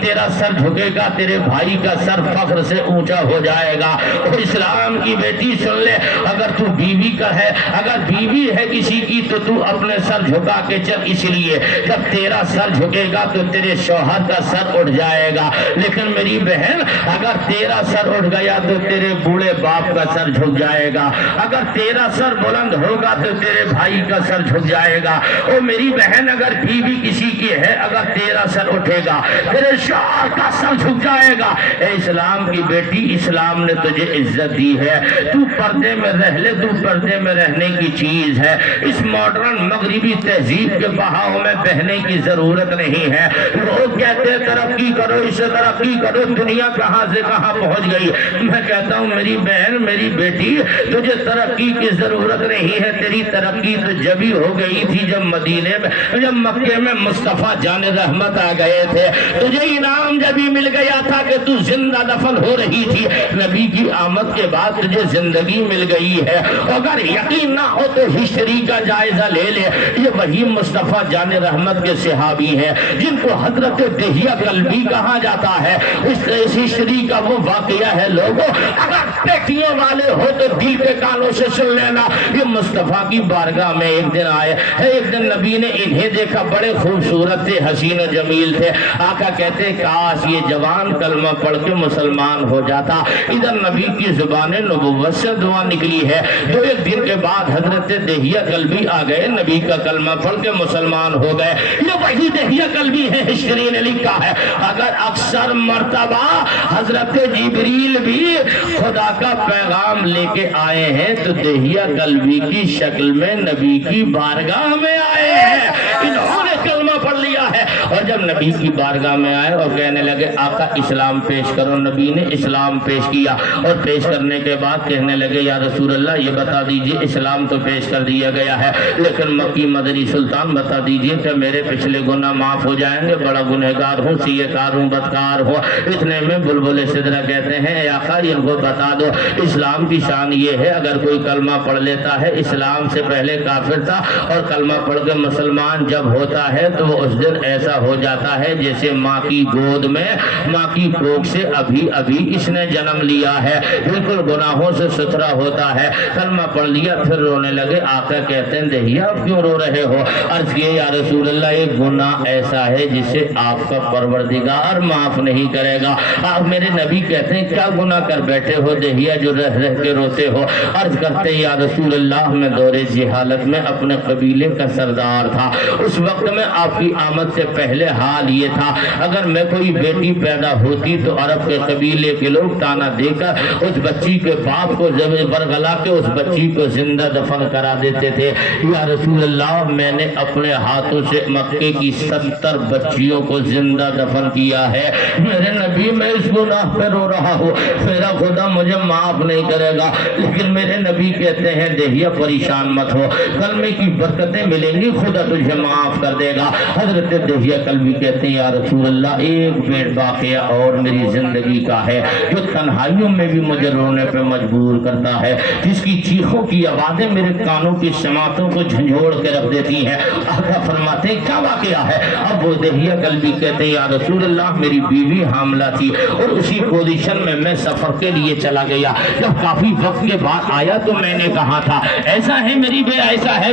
تیرا سر جھکے گا، تیرے بھائی کا سر فخر سے اونچا ہو جائے گا۔ اور اسلام کی بیٹی سن لے، اگر تو بیوی کا ہے، اگر بیوی ہے کسی کی تو تو اپنے سر جھکا کے چل، اس لیے جب تیرا سر جھکے گا تو تیرے شوہر کا سر اٹھ جائے گا۔ لیکن میری بہن اگر تیرا سر اٹھ گیا تو تیرے بوڑھے باپ کا سر جھک جائے گا، اگر تیرا سر بلند ہوگا تو تیرے بھائی کا سر جھک جائے گا۔ اور میری بہن اگر بیوی کسی کی ہے، اگر تیرا سر اٹھے گا تیرے شوہر کا سر جھک جائے گا۔ اے اسلام کی بیٹی، اسلام نے تجھے عزت دی ہے، تو پردے میں رہ لے، تو پردے میں رہنے کی چیز ہے۔ اس ماڈرن مغربی تہذیب کے بہاؤ میں بہنے کی ضرورت نہیں ہے۔ لوگ کہتے ہیں ترقی کرو، اسے ترقی کرو، دنیا کہاں سے کہاں پہنچ گئی۔ میں کہتا ہوں میری بہن، میری بیٹی، تجھے ترقی کی ضرورت نہیں ہے۔ تیری ترقی تو جبھی ہو گئی تھی جب مدینے میں، جب مکے میں مصطفیٰ جان رحمت آ گئے تھے، تجھے انعام جبھی مل گیا تھا کہ تو زندہ دفن ہو رہی تھی۔ نبی کی آمد کے بعد تجھے زندگی مل گئی ہے۔ اگر یقین نہ ہو تو ہسٹری کا جائزہ لے لے، یہ وہی مصطفیٰ جان رحمت کے صحابی ہیں جن کو حضرت دہیہ کلبی کہا جاتا ہے۔ اس ہسٹری کا وہ واقعہ ہے۔ لوگوں اگر پیٹیوں والے ہو تو دل کے کانوں سے سن لینا، یہ مصطفیٰ کی بارگاہ میں ایک دن آئے، ایک دن نبی نے انہیں دیکھا، بڑے خوبصورت تھے، حسین و جمیل تھے۔ آقا کہتے کاش یہ جوان کلمہ پڑھ کے مسلمان ہو جاتا۔ ادھر نبی کی زبان نبوت سے دعا نکلی ہے۔ تو ایک دن کے بعد حضرت دہیہ کلبی آ گئے، نبی کا کلمہ پڑھ کے مسلمان ہو گئے۔ یہ وہی دہیہ کلبی ہے، ہسٹری نے لکھا ہے۔ اگر اکثر مرتبہ حضرت جبریل بھی خدا کا پیغام لے کے آئے ہیں تو دہیہ کلبی کی شکل میں نبی کی بارگاہ میں آئے ہیں۔ انہوں نے کلمہ پڑھ لیا ہے اور جب نبی کی بارگاہ میں آئے اور کہنے لگے آقا اسلام پیش کرو، نبی نے اسلام پیش کیا اور پیش کرنے کے بعد کہنے لگے یا رسول اللہ یہ بتا دیجئے اسلام تو پیش کر دیا گیا ہے لیکن مکی مدنی سلطان بتا دیجئے کہ میرے پچھلے گناہ معاف ہو جائیں گے، بڑا گنہگار ہوں، سیئے کار ہوں، بدکار ہوں۔ اتنے میں بلبل سدرہ کہتے ہیں اے آقا ان کو بتا دو اسلام کی شان یہ ہے اگر کوئی کلمہ پڑھ لیتا ہے، اسلام سے پہلے کافر تھا اور کلمہ پڑھ کے مسلمان جب ہوتا ہے تو وہ اس دن ایسا ہو جاتا ہے جیسے ماں کی گود میں ماں کی کوکھ سے ابھی ابھی اس نے جنم لیا ہے، بالکل گناہوں سے ستھرا ہوتا ہے۔ کلمہ پڑھ لیا پھر رونے لگے۔ آقا کہتے ہیں دہیا آپ کیوں رو رہے ہو؟ عرض کیے یا رسول اللہ ایک گناہ ایسا ہے جسے آپ کا پروردگار معاف نہیں کرے گا۔ آپ میرے نبی کہتے ہیں کیا گناہ کر بیٹھے ہو دہیا جو رہ رہ کے روتے ہو؟ عرض کرتے ہیں یا رسول اللہ میں دور جہالت میں اپنے قبیلے کا سردار تھا، اس وقت میں آپ کی آمد سے پہلے حال یہ تھا اگر میں کوئی بیٹی پیدا ہوتی تو عرب کے قبیلے کے لوگ تانا دے کر اس بچی کے باپ کو برگلا کے اس بچی کو زندہ دفن کرا دیتے تھے۔ یا رسول اللہ میں نے اپنے ہاتھوں سے مکے کی 70 بچیوں کو زندہ دفن کیا ہے۔ میرے نبی میں اس گناہ پہ رو رہا ہوں، میرا خدا مجھے معاف نہیں کرے گا، لیکن میرے نبی کہتے ہیں دہیا پریشان مت ہو، کلمے کی برکتیں ملیں گی، خدا تجھے معاف کر دے گا۔ حضرت دہیا کلبی کہتے ہیں یا رسول اللہ ایک بیڑ واقعہ اور میری زندگی کا ہے جو تنہائیوں میں بھی مجھے رونے پہ مجبور کرتا ہے، جس کی چیخوں کی آوازیں میرے کانوں کی سماعتوں کو جھنجھوڑ کے رکھ دیتی ہیں۔ آقا فرماتے ہیں کیا واقعہ ہے؟ اب وہ دہیا کلبی کہتے ہیں یا رسول اللہ میری بیوی حاملہ تھی اور اسی پوزیشن میں میں سفر کے لیے چلا گیا، جب کافی وقت کے بعد آیا تو میں نے کہا تھا ایسا ہے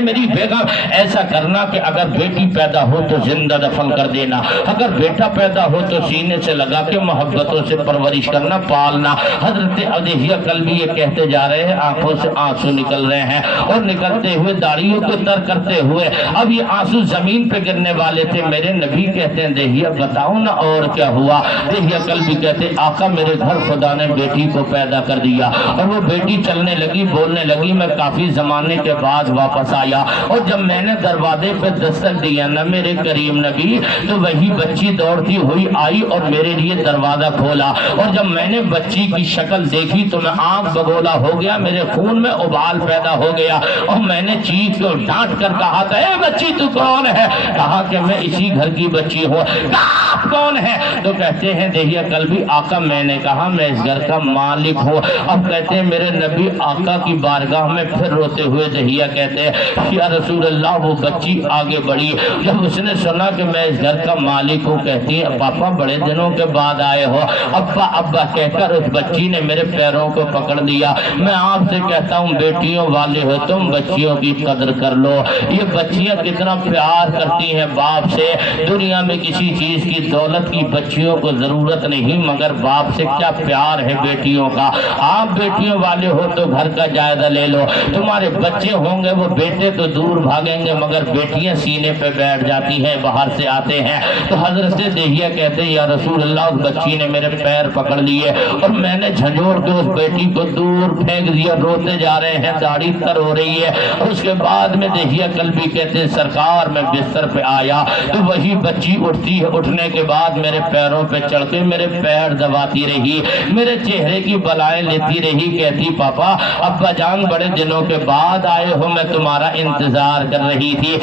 میری بیگم ایسا کرنا کہ اگر بیٹی پیدا ہو تو زندہ دفن کر دینا، اگر بیٹا پیدا ہو تو سینے سے لگا کے محبتوں سے پرورش کرنا، پالنا۔ حضرت دہیا کلبی یہ کہتے جا رہے ہیں، آنکھوں سے آنسو نکل رہے ہیں اور نکلتے ہوئے داڑھیوں کو تر کرتے ہوئے اب یہ آنسو زمین پہ گرنے والے تھے۔ میرے نبی کہتے ہیں دہیا بتاؤ نا اور کیا ہوا؟ دہیا کلبی کہتے آقا میرے گھر خدا نے بیٹی کو پیدا کر دیا اور وہ بیٹی چلنے لگی، بولنے لگی، میں کافی زمانے کے بعد واپس آیا اور جب میں نے دروازے پہ دستک دیا نا میرے کریم نبی تو وہی بچی دوڑتی ہوئی آئی اور میرے لیے دروازہ کھولا اور جب میں نے بچی کی شکل دیکھی تو میں آنکھ بگولا ہو گیا، میرے خون میں ابال پیدا ہو گیا اور میں نے چیخ کو ڈانٹ کر کہا تھا اے بچی تو کون ہے؟ کہا کہ میں اسی گھر کی بچی ہوں۔ آپ کون ہے؟ تو کہتے ہیں دہیا کلبی آقا میں نے کہا میں اس گھر کا مالک ہوں۔ اب کہتے ہیں میرے نبی آقا کی بارگاہ میں پھر روتے ہوئے دہیا کہتے ہیں یا رسول اللہ وہ بچی آگے بڑھی، جب اس نے سنا کہ میں اس گھر کا مالک ہوں کہتی ہے پاپا بڑے دنوں کے بعد آئے ہو، ابا ابا کہہ کر اس بچی نے میرے پیروں کو پکڑ دیا۔ میں آپ سے کہتا ہوں بیٹیوں والے ہو تم، بچیوں کی قدر کر لو۔ یہ بچیاں کتنا پیار کرتی ہیں باپ سے، دنیا میں کسی چیز کی دولت کی بچیوں کو ضرورت نہیں مگر باپ سے کیا پیار ہے بیٹیوں کا۔ آپ بیٹیوں والے ہو تو گھر کا جائزہ لے لو، تمہارے بچے ہوں گے وہ بیٹے تو دور بھاگیں گے مگر بیٹیاں سینے پہ بیٹھ جاتی ہیں، باہر سے آتے ہیں۔ تو حضرت دہیا کہتے ہیں یا رسول اللہ اس بچی نے میرے پیر پکڑ لیے اور میں نے جھنجھوڑ کے اس بیٹی کو دور پھینک دیا، روتے جا رہے ہیں، داڑھی تر ہو رہی ہے۔ اور اس کے بعد میں دہیا کلبی کہتے ہیں سرکار میں بستر پہ آیا تو وہی بچی اٹھتی ہے، اٹھنے کے بعد میرے پیروں پہ چڑھ کے میرے پیر دباتی رہی، میرے چہرے کی بلائیں لیتی رہی، کہتی پاپا ابا جان بڑے دنوں کے بعد آئے ہو، میں تمہارا انتظار کر رہی تھی۔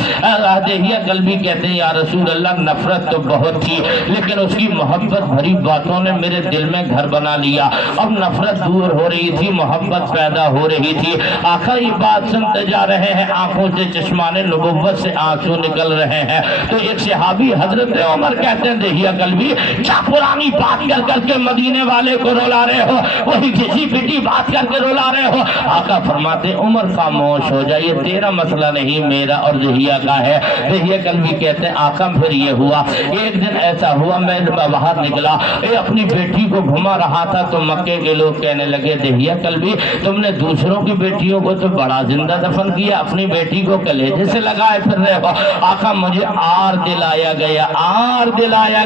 دہیا کلبی کہتے ہیں یا رسول اللہ نفرت تو بہت تھی لیکن اس کی محبت بھری باتوں نے میرے دل میں گھر بنا لیا، اب نفرت دور ہو رہی تھی، محبت پیدا ہو رہی تھی۔ آخر یہ بات سنتے جا رہے ہیں، آنکھوں سے چشمان نبوت سے آنسو نکل رہے ہیں۔ تو ایک صحابی حضرت عمر کہتے ہیں دہیا کلبی کیا پرانی بات کر کے مدینے والے کو رولا رہے ہو، وہی کسی پٹی بات کر کے رولا رہے ہو؟ آقا فرماتے عمر خاموش ہو جائے، یہ تیرا مسئلہ نہیں میرا اور دہیا کا ہے۔ دہیا کلبی کہتے ہیں آقا پھر یہ ہوا، ایک دن ایسا ہوا میں باہر نکلا، اپنی بیٹی کو گھما رہا تھا تو مکے کے لوگ کہنے لگے دہیا کلبی تم نے دوسروں کی بیٹیوں کو تو بڑا زندہ دفن کیا، اپنی بیٹی کو کلیجے سے لگائے پھر رہے ہو۔ آقا مجھے آر دلایا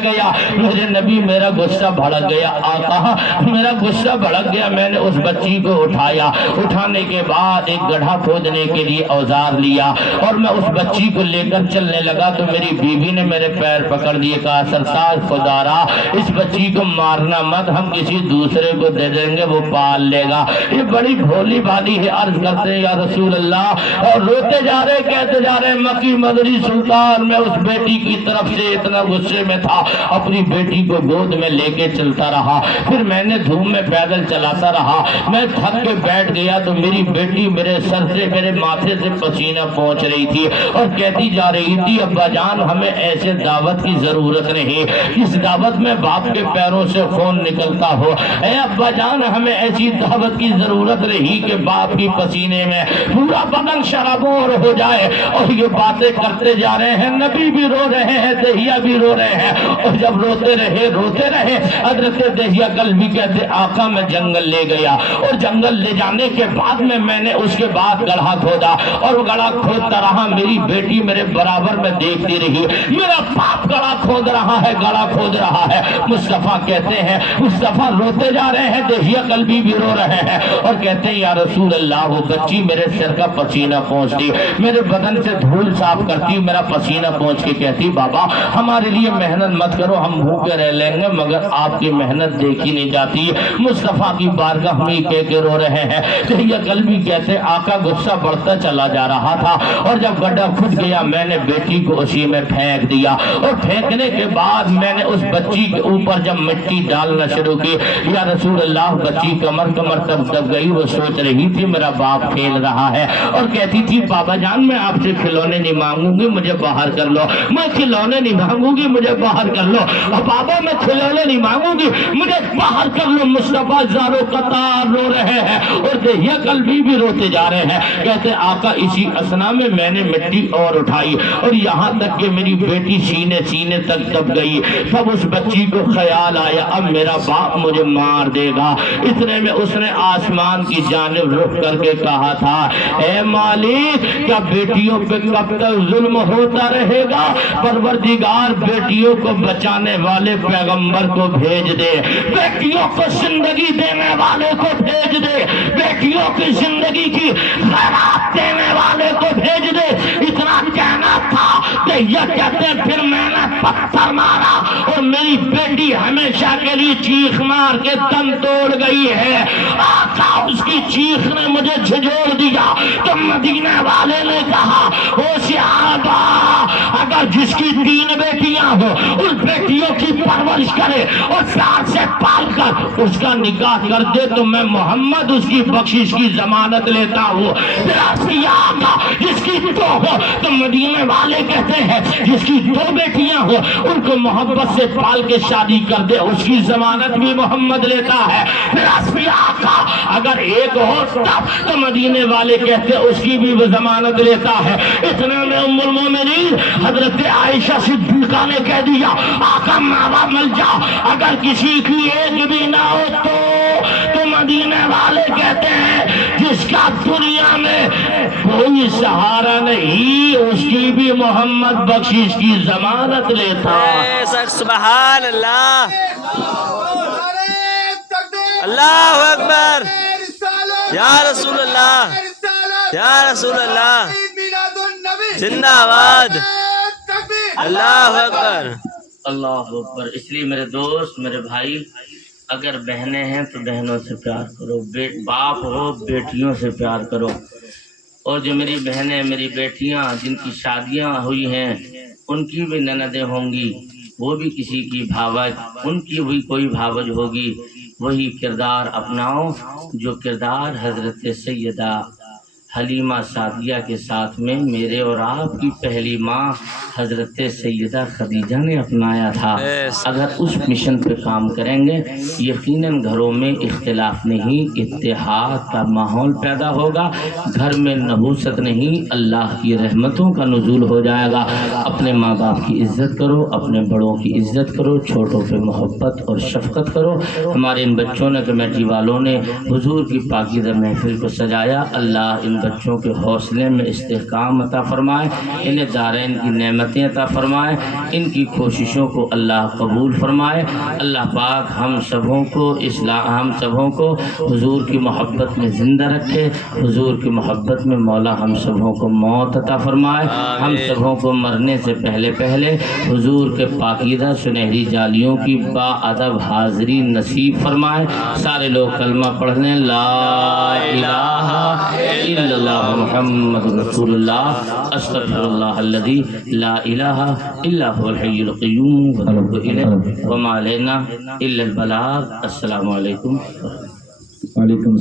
گیا، میرے نبی میرا غصہ بھڑک گیا، آقا میرا غصہ بھڑک گیا، میں نے اس بچی کو اٹھایا، اٹھانے کے بعد ایک گڑھا کھودنے کے لیے اوزار لیا اور میں اس بچی کو لے کر چلنے لگا تو میری بیوی نے میرے پیر پکڑ دیے، کہا سرتاج خدارا اس بچی کو مارنا مت، ہم کسی دوسرے کو دے دیں گے وہ پال لے گا، یہ بڑی بھولی بھالی ہے۔ عرض کرتے ہیں یا رسول اللہ، اور روتے جا رہے کہتے جا رہے مکی مدری سلطان، میں اس بیٹی کی طرف سے اتنا غصے میں تھا، اپنی بیٹی کو گود میں لے کے چلتا رہا، پھر میں نے دھوم میں پیدل چلاتا رہا، میں تھک کے بیٹھ گیا تو میری بیٹی میرے سر سے میرے ماتھے سے پسینہ پہنچ رہی تھی اور کہتی جا رہی تھی ابا جان ہمیں ایسے دعوت کی ضرورت نہیں اس دعوت میں باپ کے پیروں سے خون نکلتا ہو، اے ابا جان ہمیں ایسی دعوت کی ضرورت نہیں کہ باپ کی پسینے میں پورا بدن شرابور ہو جائے۔ اور یہ باتیں کرتے جا رہے ہیں، نبی بھی رو رہے ہیں، دہیا بھی رو رہے ہیں، اور جب روتے رہے حضرت دہیا کلبی کہتے آقا میں جنگل لے گیا، اور جنگل لے جانے کے بعد میں نے اس کے بعد گڑھا کھودا، اور وہ گڑھا کھودتا رہا، میری بیٹی میرے برابر میں دیکھتی رہی، میرا باپ گڑھا کھود رہا ہے۔ مصطفیٰ کہتے ہیں، مصطفیٰ روتے جا رہے ہیں، دہیا کلبی بھی رو رہے ہیں، اور کہتے ہیں یا رسول اللہ وہ بچی میرے سر کا پسینہ پہنچتی، میرے بدن سے دھول صاف کرتی، میرا پسینہ پہنچ کے کہتی بابا ہمارے لیے محنت مت کرو، ہم بھوکے رہ لیں گے، مگر آپ کی محنت دیکھی نہیں جاتی۔ مصطفیٰ کی بارگاہ میں کہہ کے رو رہے ہیں۔ دہیا کلبی کہتے آقا غصہ بڑھتا چلا جا رہا تھا، اور جب گڈھا کھد گیا میں نے بیٹی کو اسی میں پھینک دیا، اور پھینکنے کے بعد میں نے اس بچی کے اوپر جب مٹی ڈالنا شروع کی، یا رسول اللہ بچی کمر تب دب گئی، وہ سوچ رہی تھی میرا باپ کھیل رہا ہے، اور کہتی تھی بابا جان میں آپ سے کھلونے نہیں مانگوں گی مجھے باہر کر لو، میں کھلونے نہیں مانگوں گی مجھے باہر کر لو، اور بابا میں کھلونے نہیں مانگوں گی مجھے باہر کر لو۔ مصطفیٰ زارو قطار رو رہے ہیں، اور دہیا کلبی بھی روتے جا رہے ہیں، کہتے آقا اسی اسنا میں نے مٹی اور اٹھائی، اور یہاں تک کہ میری بیٹی سینے تک دب گئی، تب اس بچی کو خیال آیا اب میرا باپ مجھے مار دے گا، اتنے میں اس نے آسمان کی جانب رخ کر کے کہا تھا اے مالک کیا بیٹیوں پہ کب تک ظلم ہوتا رہے گا؟ پروردگار بیٹیوں کو بچانے والے پیغمبر کو بھیج دے، بیٹیوں کو زندگی دینے والے کو بھیج دے، بیٹیوں کی زندگی کی خیرات دینے والے کو بھیج دے۔ اتنا کہنا تھا کہ یہ کہتے پھر میں نے پتھر مارا اور میری بیٹی ہمیشہ کے لیے چیخ مار کے دم توڑ گئی ہے۔ آقا اس کی چیخ نے مجھے جھنجھوڑ دیا تو مدینے والے نے کہا او صحابہ اگر جس کی 3 بیٹیاں ہو اس بیٹیوں کی پرورش کرے اور پیار سے پال کر اس کا نکاح کر دے تو میں محمد اس کی بخشش کی ضمانت لیتا ہوں۔ آقا جس کی 2 ہو تو مدینے والے کہتے ہیں جس کی 2 بیٹیاں ہو ان کو محبت سے پال کے شادی کر دے اس کی ضمانت بھی محمد لیتا ہے۔ آقا اگر 1 ہو تب تو مدینے والے کہتے اس کی بھی وہ ضمانت لیتا ہے۔ اتنے میں ام المومنین حضرت عائشہ صدیقہ نے کہہ دیا آقا ماوا مل جا اگر کسی کی 1 بھی نہ ہو تو مدینے والے کہتے ہیں جس کا دنیا میں کوئی سہارا نہیں اس کی بھی محمد بخشش کی ضمانت لیتا۔ سبحان اللہ، اللہ اکبر، یا رسول اللہ، یا رسول اللہ، زندہ آباد، اللہ اکبر، اللہ اکبر۔ اس لیے میرے دوست میرے بھائی اگر بہنیں ہیں تو بہنوں سے پیار کرو، باپ ہو بیٹیوں سے پیار کرو، اور جو میری بہنیں میری بیٹیاں جن کی شادیاں ہوئی ہیں ان کی بھی نندیں ہوں گی، وہ بھی کسی کی بھاوج، ان کی بھی کوئی بھاوج ہوگی، وہی کردار اپناؤ جو کردار حضرت سیدہ حلیمہ سعدیہ کے ساتھ میں میرے اور آپ کی پہلی ماں حضرت سیدہ خدیجہ نے اپنایا تھا۔ اگر اس مشن پہ کام کریں گے یقیناً گھروں میں اختلاف نہیں اتحاد کا ماحول پیدا ہوگا، گھر میں نحوست نہیں اللہ کی رحمتوں کا نزول ہو جائے گا۔ اپنے ماں باپ کی عزت کرو، اپنے بڑوں کی عزت کرو، چھوٹوں پہ محبت اور شفقت کرو۔ ہمارے ان بچوں نے کمیٹی والوں نے حضور کی پاکیزہ محفل کو سجایا، اللہ ان بچوں کے حوصلے میں استحکام عطا فرمائے، انہیں دارین کی نعمت ہمتیں عطا فرمائے، ان کی کوششوں کو اللہ قبول فرمائے۔ اللہ پاک ہم سبوں کو حضور کی محبت میں زندہ رکھے، حضور کی محبت میں مولا ہم سبوں کو موت عطا فرمائے، ہم سبوں کو مرنے سے پہلے حضور کے پاکیزہ سنہری جالیوں کی با ادب حاضری نصیب فرمائے۔ سارے لوگ کلمہ پڑھ لیں، لا الہ الا اللہ محمد رسول اللہ، استغفر اللہ الذی لا الہ الا هو الحی القیوم واتوب الیہ وما علینا الا البلاغ۔ السلام علیکم۔ وعلیکم